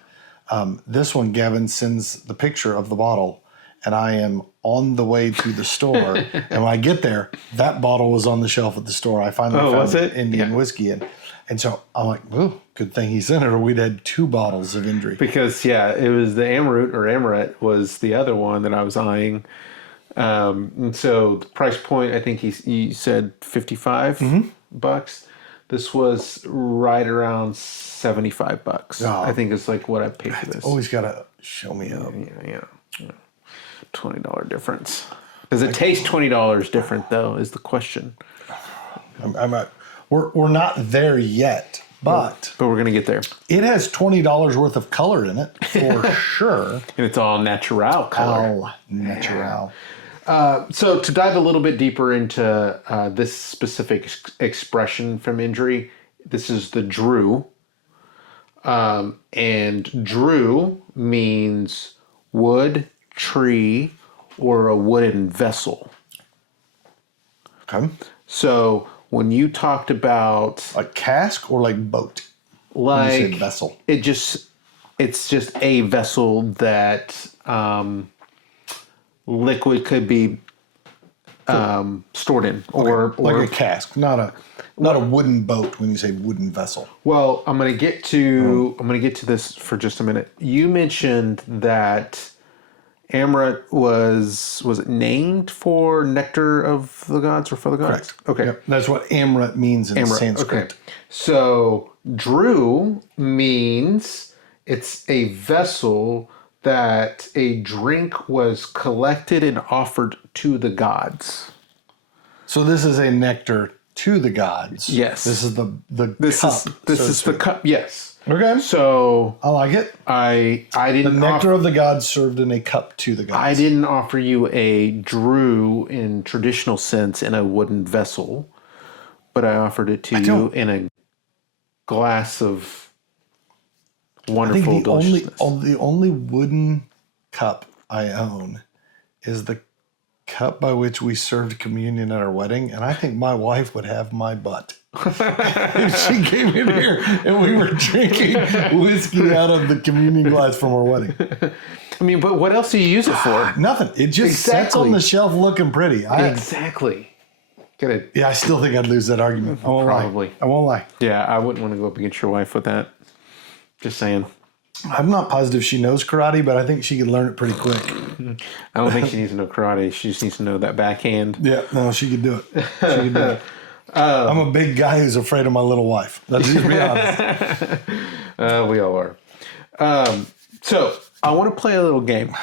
This one, Gavin sends the picture of the bottle, and I am on the way to the store, and when I get there, that bottle was on the shelf at the store. I finally found was it? Indian whiskey, and so I'm like, "Oh, good thing he sent it, or we'd had 2 bottles of Indri." Because it was the Amrut was the other one that I was eyeing. And so the price point, I think he said $55 bucks. This was right around $75. Oh. I think it's like what I paid for this. Always gotta show me up. Yeah. $20 difference. Does it taste $20 different though? Is the question. We're not there yet, but we're gonna get there. it has $20 worth of color in it for sure. And it's all natural color. All natural. So to dive a little bit deeper into this specific expression from Indri, this is the Drew. And Drew means wood, tree, or a wooden vessel. Okay. So when you talked about Like cask or like boat? like You said vessel. it's just a vessel that liquid could be stored in, or like a cask, not a wooden boat. When you say wooden vessel, well, I'm gonna get to this for just a minute. You mentioned that Amrut was it named for nectar of the gods or for the gods? correct? Okay, Yep. That's what Amrut means in Sanskrit. Okay. So Drew means it's a vessel that a drink was collected and offered to the gods. So this is a nectar to the gods. Yes. This is the This cup. is the cup. Yes. Okay. So I like it. I didn't The nectar of the gods served in a cup to the gods. I didn't offer you a Drew in traditional sense in a wooden vessel, but I offered it to you in a glass of wonderful deliciousness. The only wooden cup I own is the cup by which we served communion at our wedding, and I think my wife would have my butt. If she came in here and we were drinking whiskey out of the communion glass from our wedding. I mean, but what else do you use it for? Nothing. It just sits on the shelf looking pretty. Exactly. Get it? Yeah, I still think I'd lose that argument. I won't Probably. lie. I won't lie. Yeah, I wouldn't want to go up against your wife with that. Just saying. I'm not positive she knows karate, but I think she could learn it pretty quick. I don't think she needs to know karate. She just needs to know that backhand. Yeah, no, she could do it. She could do it. I'm a big guy who's afraid of my little wife. Let's just be honest. We all are. So I want to play a little game.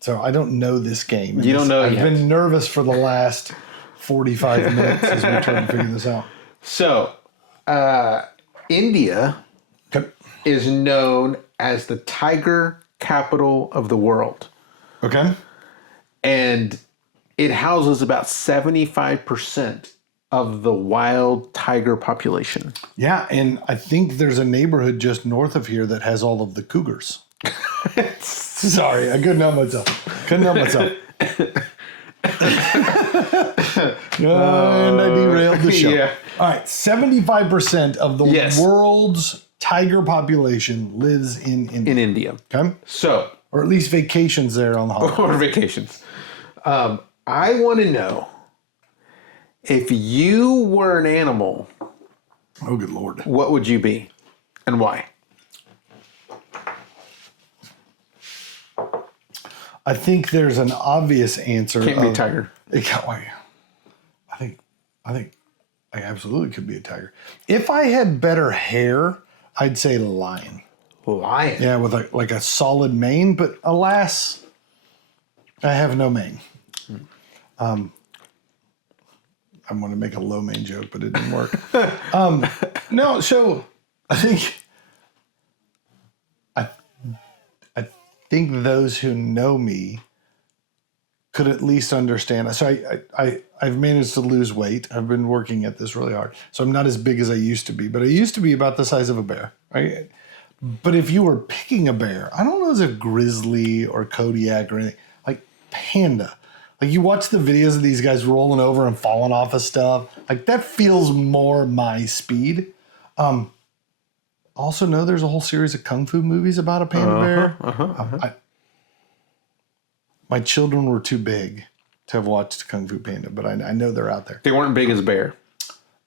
So I don't know this game. You don't know it I've yet. been nervous for the last 45 minutes as we try to figure this out. So, India Okay. is known as the tiger capital of the world. Okay. And it houses about 75% of the wild tiger population. Yeah, and I think there's a neighborhood just north of here that has all of the cougars. Sorry, I couldn't help myself. And I derailed the show. Yeah. All right, 75% of the world's tiger population lives in India. In India. Okay? So, Or at least vacations there on the holiday. or vacations. I want to know, if you were an animal, Oh, good Lord. what would you be and why? I think there's an obvious answer. Can't be a tiger. I think I absolutely could be a tiger. If I had better hair, I'd say lion. Lion. Yeah, with like a solid mane, but alas, I have no mane. I'm going to make a low mane joke, but it didn't work. No, so I think those who know me could at least understand. So I've managed to lose weight. I've been working at this really hard. So I'm not as big as I used to be, but I used to be about the size of a bear, right? But if you were picking a bear, I don't know as a grizzly or Kodiak or anything, like panda. Like you watch the videos of these guys rolling over and falling off of stuff. Like that feels more my speed. Also know there's a whole series of kung fu movies about a panda bear. My children were too big to have watched Kung Fu Panda, but I know they're out there. They weren't big as a bear.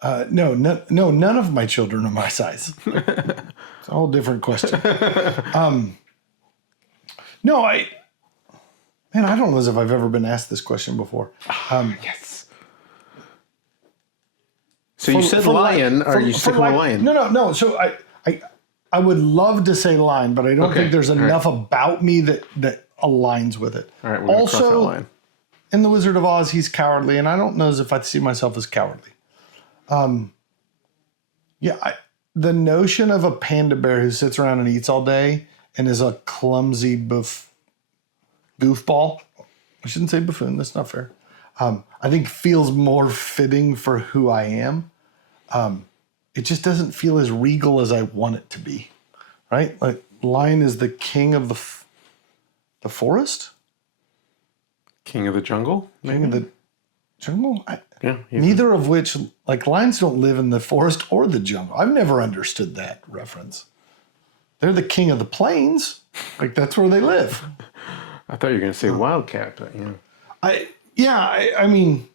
No, none of my children are my size. It's a whole different question. No, I don't know as if I've ever been asked this question before. Yes. So you said lion. Are you sticking with lion? No. So I would love to say lion, but I don't think there's enough about me that aligns with it. All right, we're going to cross that line. In The Wizard of Oz, he's cowardly, and I don't know as if I see myself as cowardly. The notion of a panda bear who sits around and eats all day and is a clumsy goofball. I shouldn't say buffoon. That's not fair. I think feels more fitting for who I am. It just doesn't feel as regal as I want it to be, right? Like lion is the king of the forest, King of the jungle. king of the jungle. Yeah. Neither of which, like lions, don't live in the forest or the jungle. I've never understood that reference. They're the king of the plains. Like that's where they live. I thought you were going to say wildcat, but yeah. Yeah, I mean,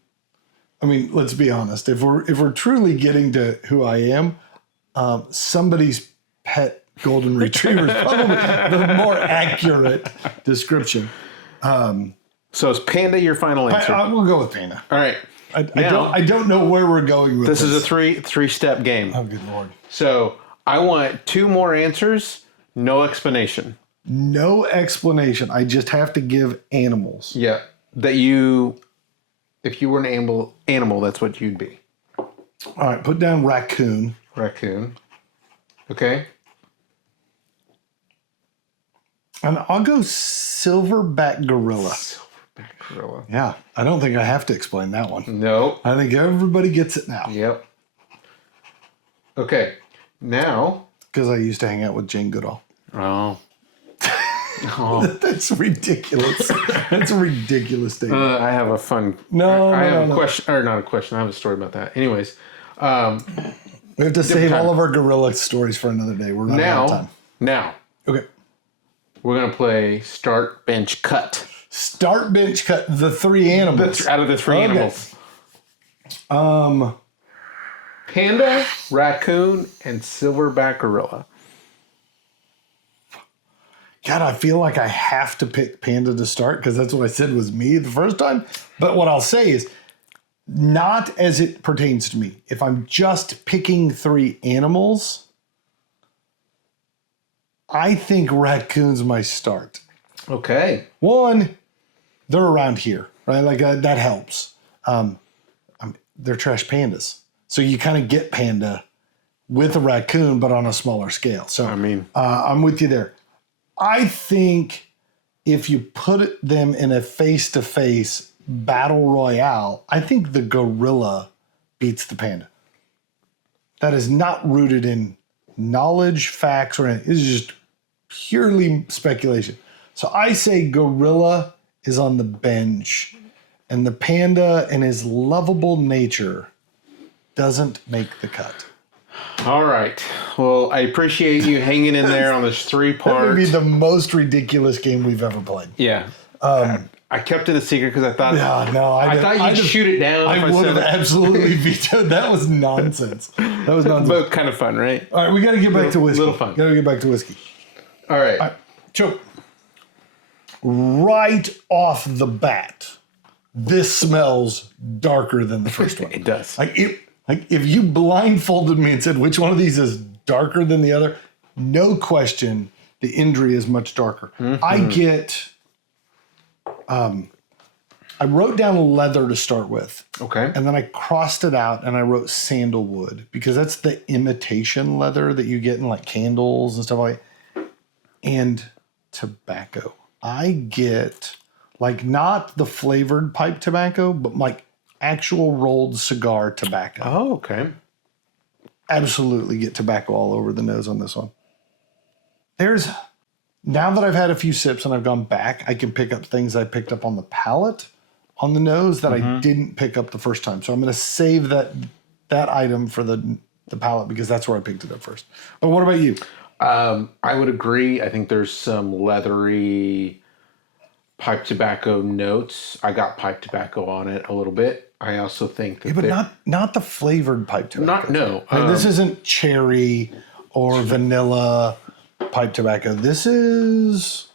let's be honest. If we're truly getting to who I am, somebody's pet golden retriever is probably the more accurate description. So is Panda your final answer? We'll go with Panda. All right. I don't know where we're going with this. This is a three-step game. Oh, good Lord. So I want 2 more answers, no explanation. No explanation. I just have to give animals. Yeah. If you were an animal, that's what you'd be. All right, put down raccoon. Raccoon. Okay. And I'll go silverback gorilla. Silverback gorilla. Yeah, I don't think I have to explain that one. No. I think everybody gets it now. Yep. Okay. Now. Because I used to hang out with Jane Goodall. Oh. That's ridiculous. That's a ridiculous statement. I have a fun. I have a question, or not a question. I have a story about that. Anyways, we have to save all of our gorilla stories for another day. We're running out of time. Now, okay, we're gonna play start, bench, cut. Start, bench, cut. The 3 animals Out of the 3 animals. Panda, raccoon, and silverback gorilla. God, I feel like I have to pick Panda to start because that's what I said was me the first time. But what I'll say is, not as it pertains to me. If I'm just picking 3 animals, I think raccoon's my start. Okay. 1, they're around here, right? Like that helps. They're trash pandas. So you kind of get panda with a raccoon, but on a smaller scale. So I'm with you there. I think if you put them in a face-to-face battle royale, I think the gorilla beats the panda. That is not rooted in knowledge, facts, or anything. It's just purely speculation. So I say gorilla is on the bench, and the panda in his lovable nature doesn't make the cut. All right. Well, I appreciate you hanging in there on this 3-part. That would be the most ridiculous game we've ever played. Yeah. I kept it a secret because I thought. I thought you'd shoot it down. I would have absolutely vetoed. That was nonsense. But kind of fun, right? All right, we got to get back to whiskey. Little fun. Got to get back to whiskey. All right. So, right off the bat, this smells darker than the first one. It does. Like if you blindfolded me and said which one of these is darker than the other, no question, the Indri is much darker. Mm-hmm. I wrote down leather to start with. Okay. And then I crossed it out and I wrote sandalwood because that's the imitation leather that you get in like candles and stuff like that. And tobacco. I get like not the flavored pipe tobacco, but like actual rolled cigar tobacco. Oh, okay. Absolutely get tobacco all over the nose on this one. Now that I've had a few sips and I've gone back, I can pick up things I picked up on the palate, on the nose that I didn't pick up the first time. So I'm going to save that item for the palate because that's where I picked it up first. But what about you? I would agree. I think there's some leathery pipe tobacco notes. I got pipe tobacco on it a little bit. I also think that but not the flavored pipe tobacco. This isn't cherry or vanilla pipe tobacco. This is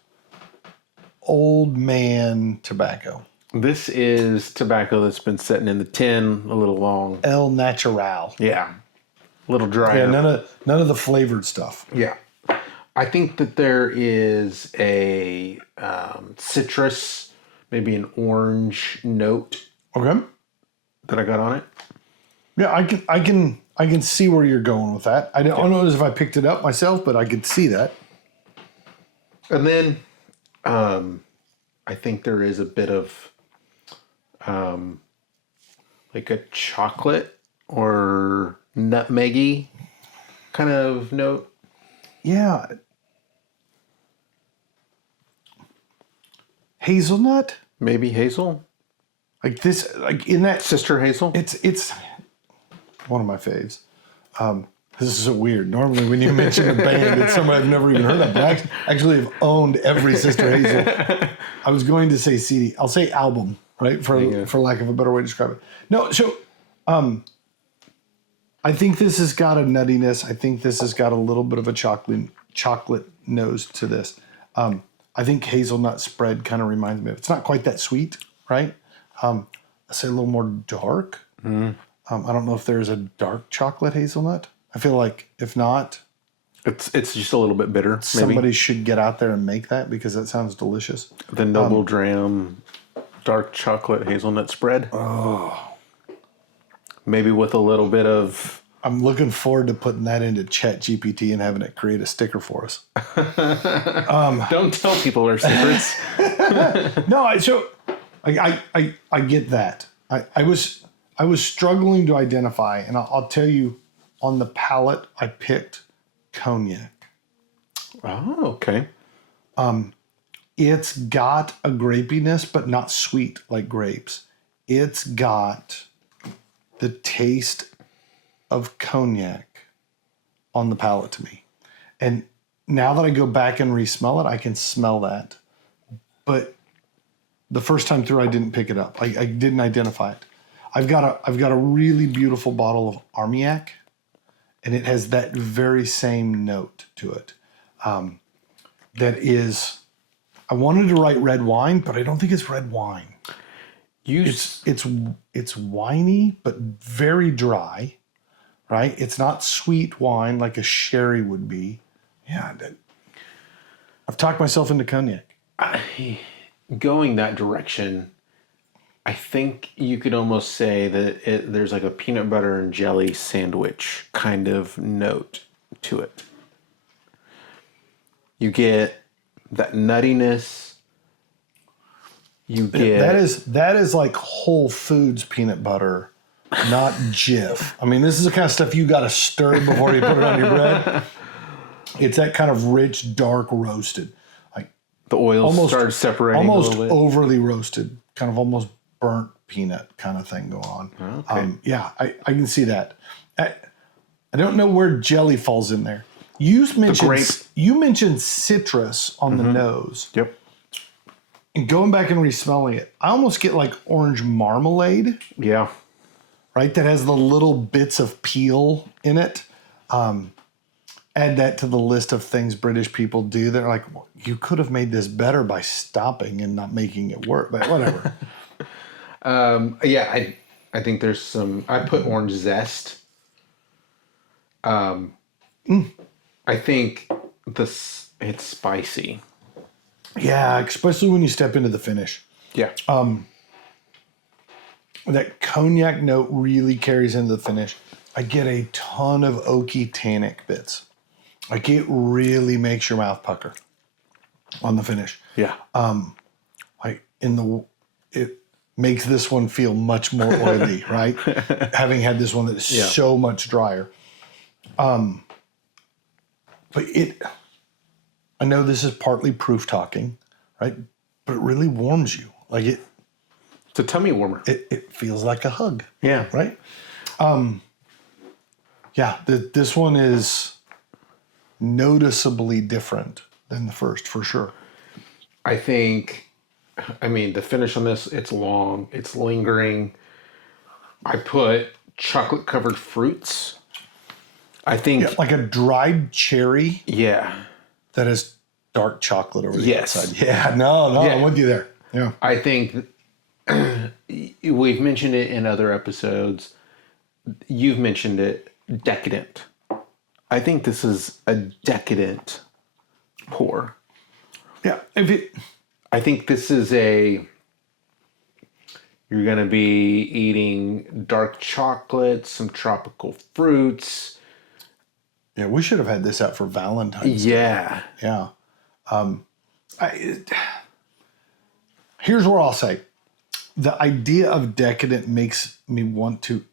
old man tobacco. This is tobacco that's been sitting in the tin a little long. El Natural. Yeah. A little dry. Yeah, none of the flavored stuff. Yeah. I think that there is a citrus, maybe an orange note. Okay. That I got on it. Yeah, I can see where you're going with that. I don't know if I picked it up myself, but I could see that. And then I think there is a bit of like a chocolate or nutmeggy kind of note. Yeah. Hazelnut? Maybe hazel? Like this, like in that Sister Hazel? It's one of my faves. This is so weird. Normally when you mention a band, it's somebody I've never even heard of. But I actually have owned every Sister Hazel. I was going to say CD. I'll say album. right? For lack of a better way to describe it. No, so I think this has got a nuttiness. I think this has got a little bit of a chocolate nose to this. I think hazelnut spread kind of reminds me of. It's not quite that sweet, right? I say a little more dark. I don't know if there's a dark chocolate hazelnut. I feel like if not, it's just a little bit bitter. Maybe. Somebody should get out there and make that because that sounds delicious. The Noble Dram dark chocolate hazelnut spread. Oh, maybe with a little bit of. I'm looking forward to putting that into ChatGPT and having it create a sticker for us. Don't tell people our secrets. No, I get that. I was struggling to identify, and I'll tell you, on the palate, I picked cognac. Oh, okay. It's got a grapiness, but not sweet like grapes. It's got the taste of cognac on the palate to me. And now that I go back and re-smell it, I can smell that. But the first time through, I didn't pick it up. I didn't identify it. I've got a really beautiful bottle of Armagnac, and it has that very same note to it. That is, I wanted to write red wine, but I don't think it's red wine. It's winey, but very dry, right? It's not sweet wine like a sherry would be. Yeah, I've talked myself into cognac. Going that direction, I think you could almost say that there's like a peanut butter and jelly sandwich kind of note to it. You get that nuttiness. You get that is like Whole Foods peanut butter, not Jif. I mean, this is the kind of stuff you got to stir before you put it on your bread. It's that kind of rich, dark roasted, like the oil starts separating almost a little bit. Overly roasted, kind of almost burnt peanut kind of thing go on. Okay. Yeah, I can see that. I don't know where jelly falls in there. You mentioned citrus on the nose. Yep. And going back and re-smelling it, I almost get like orange marmalade. Yeah. Right? That has the little bits of peel in it. Add that to the list of things British people do. They're like, well, you could have made this better by stopping and not making it work. But whatever. Yeah, I think there's some. I put orange zest. I think it's spicy. Yeah, especially when you step into the finish. Yeah. That cognac note really carries into the finish. I get a ton of oaky tannic bits. Like it really makes your mouth pucker on the finish. Yeah. It makes this one feel much more oily, right? Having had this one that is so much drier. But I know this is partly proof talking, right? But it really warms you. Like it. It's a tummy warmer. It feels like a hug. Yeah. Right? This one is noticeably different than the first, for sure. I mean, the finish on this, it's long, it's lingering. I put chocolate-covered fruits. I think... like a dried cherry. Yeah. That is dark chocolate over the outside. Yeah, I'm with you there. Yeah. I think we've mentioned it in other episodes. You've mentioned it, decadent. I think this is a decadent pour. Yeah. I think this is you're going to be eating dark chocolate, some tropical fruits. Yeah, we should have had this out for Valentine's Day. Yeah. Here's where I'll say. The idea of decadent makes me want to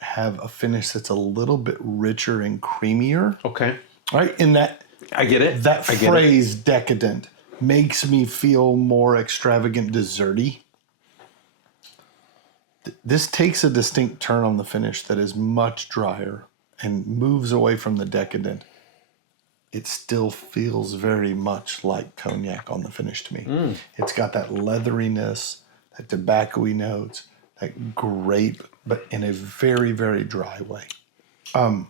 have a finish that's a little bit richer and creamier. Okay. Right? In that... I get it. That phrase, decadent, makes me feel more extravagant, desserty. This takes a distinct turn on the finish that is much drier and moves away from the decadent. It still feels very much like cognac on the finish to me. It's got that leatheriness, that tobacco-y notes, that grape, but in a very, very dry way. I'm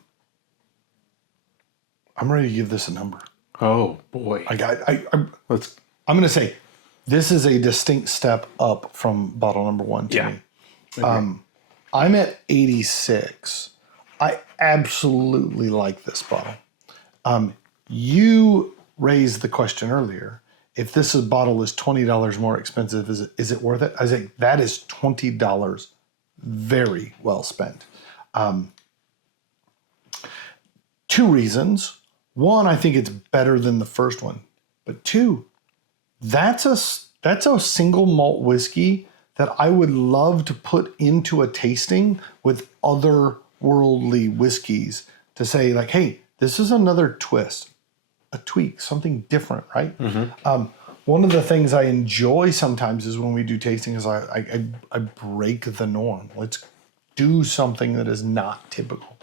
ready to give this a number. Oh boy. I'm going to say this is a distinct step up from bottle number 1 to me. I'm at 86. I absolutely like this bottle. You raised the question earlier. If this bottle is $20 more expensive, is it worth it? I think that is $20 very well spent. 2 reasons. 1, I think it's better than the first one. But 2, that's a single malt whiskey that I would love to put into a tasting with other worldly whiskeys to say like, hey, this is another twist, a tweak, something different, right? One of the things I enjoy sometimes is when we do tasting is I break the norm. Let's do something that is not typical.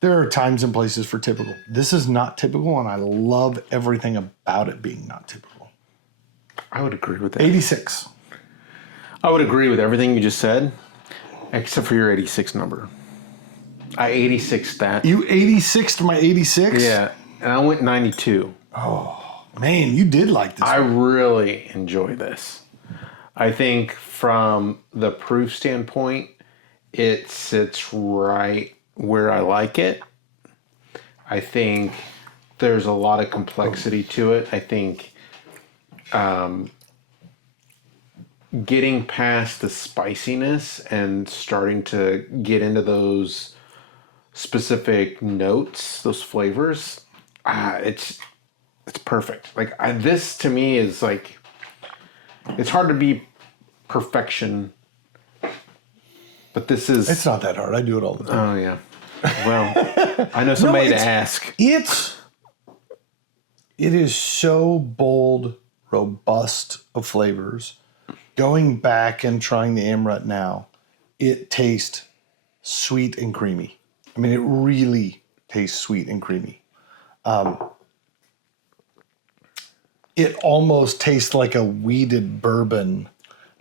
There are times and places for typical. This is not typical, and I love everything about it being not typical. I would agree with that. 86. I would agree with everything you just said, except for your 86 number. I 86'd that. You 86'd my 86? Yeah, and I went 92. Oh, man, you did like this. I really enjoy this. I think from the proof standpoint, it sits right where I like it. I think there's a lot of complexity to it. I think getting past the spiciness and starting to get into those specific notes, those flavors, it's perfect. Like this to me is like, it's hard to be perfection, but this is. It's not that hard. I do it all the time. Oh yeah. Well, I know somebody to ask. It is so bold, robust of flavors. Going back and trying the Amrut now, it tastes sweet and creamy. I mean, it really tastes sweet and creamy. It almost tastes like a weeded bourbon,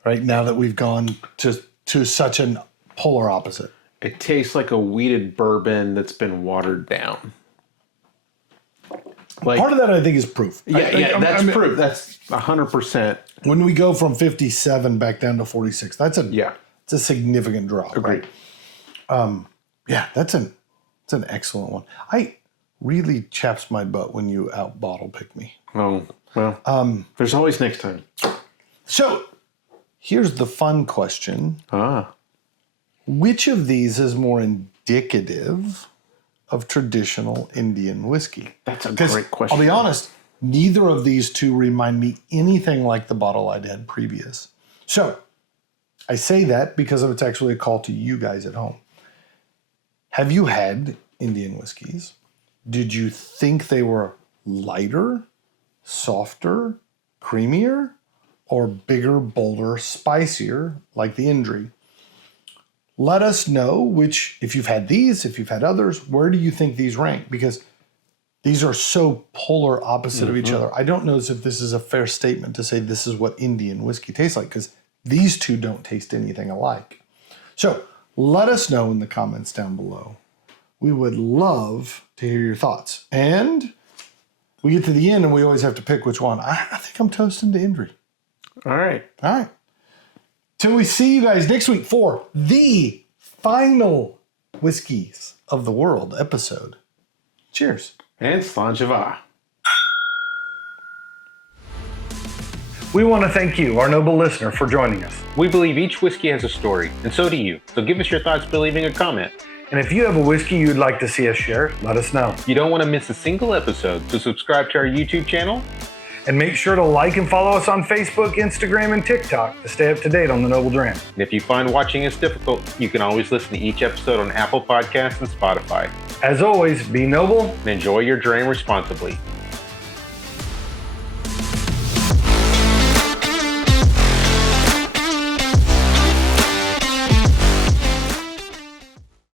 right? Now that we've gone to such an polar opposite. It tastes like a weeded bourbon that's been watered down. Like, part of that, I think, is proof. That's proof. That's 100%. When we go from 57 back down to 46, it's a significant drop. Agreed. Right? That's an excellent one. I really chaps my butt when you out bottle pick me. Oh, well, there's always next time. So here's the fun question. Which of these is more indicative of traditional Indian whiskey? That's a great question. I'll be honest, neither of these two remind me anything like the bottle I'd had previous. So I say that because it's actually a call to you guys at home. Have you had Indian whiskeys? Did you think they were lighter, softer, creamier, or bigger, bolder, spicier like the Indri? Let us know which, if you've had these, if you've had others, where do you think these rank? Because these are so polar opposite of each other. I don't know if this is a fair statement to say this is what Indian whiskey tastes like, because these two don't taste anything alike. So let us know in the comments down below. We would love to hear your thoughts. And we get to the end and we always have to pick which one. I think I'm toasting to Indri. All right. Till we see you guys next week for the final Whiskies of the World episode. Cheers. And Slanjava. We want to thank you, our noble listener, for joining us. We believe each whiskey has a story, and so do you. So give us your thoughts by leaving a comment. And if you have a whiskey you'd like to see us share, let us know. You don't want to miss a single episode, so subscribe to our YouTube channel. And make sure to like and follow us on Facebook, Instagram, and TikTok to stay up to date on the Noble Dram. And if you find watching us difficult, you can always listen to each episode on Apple Podcasts and Spotify. As always, be noble and enjoy your dram responsibly.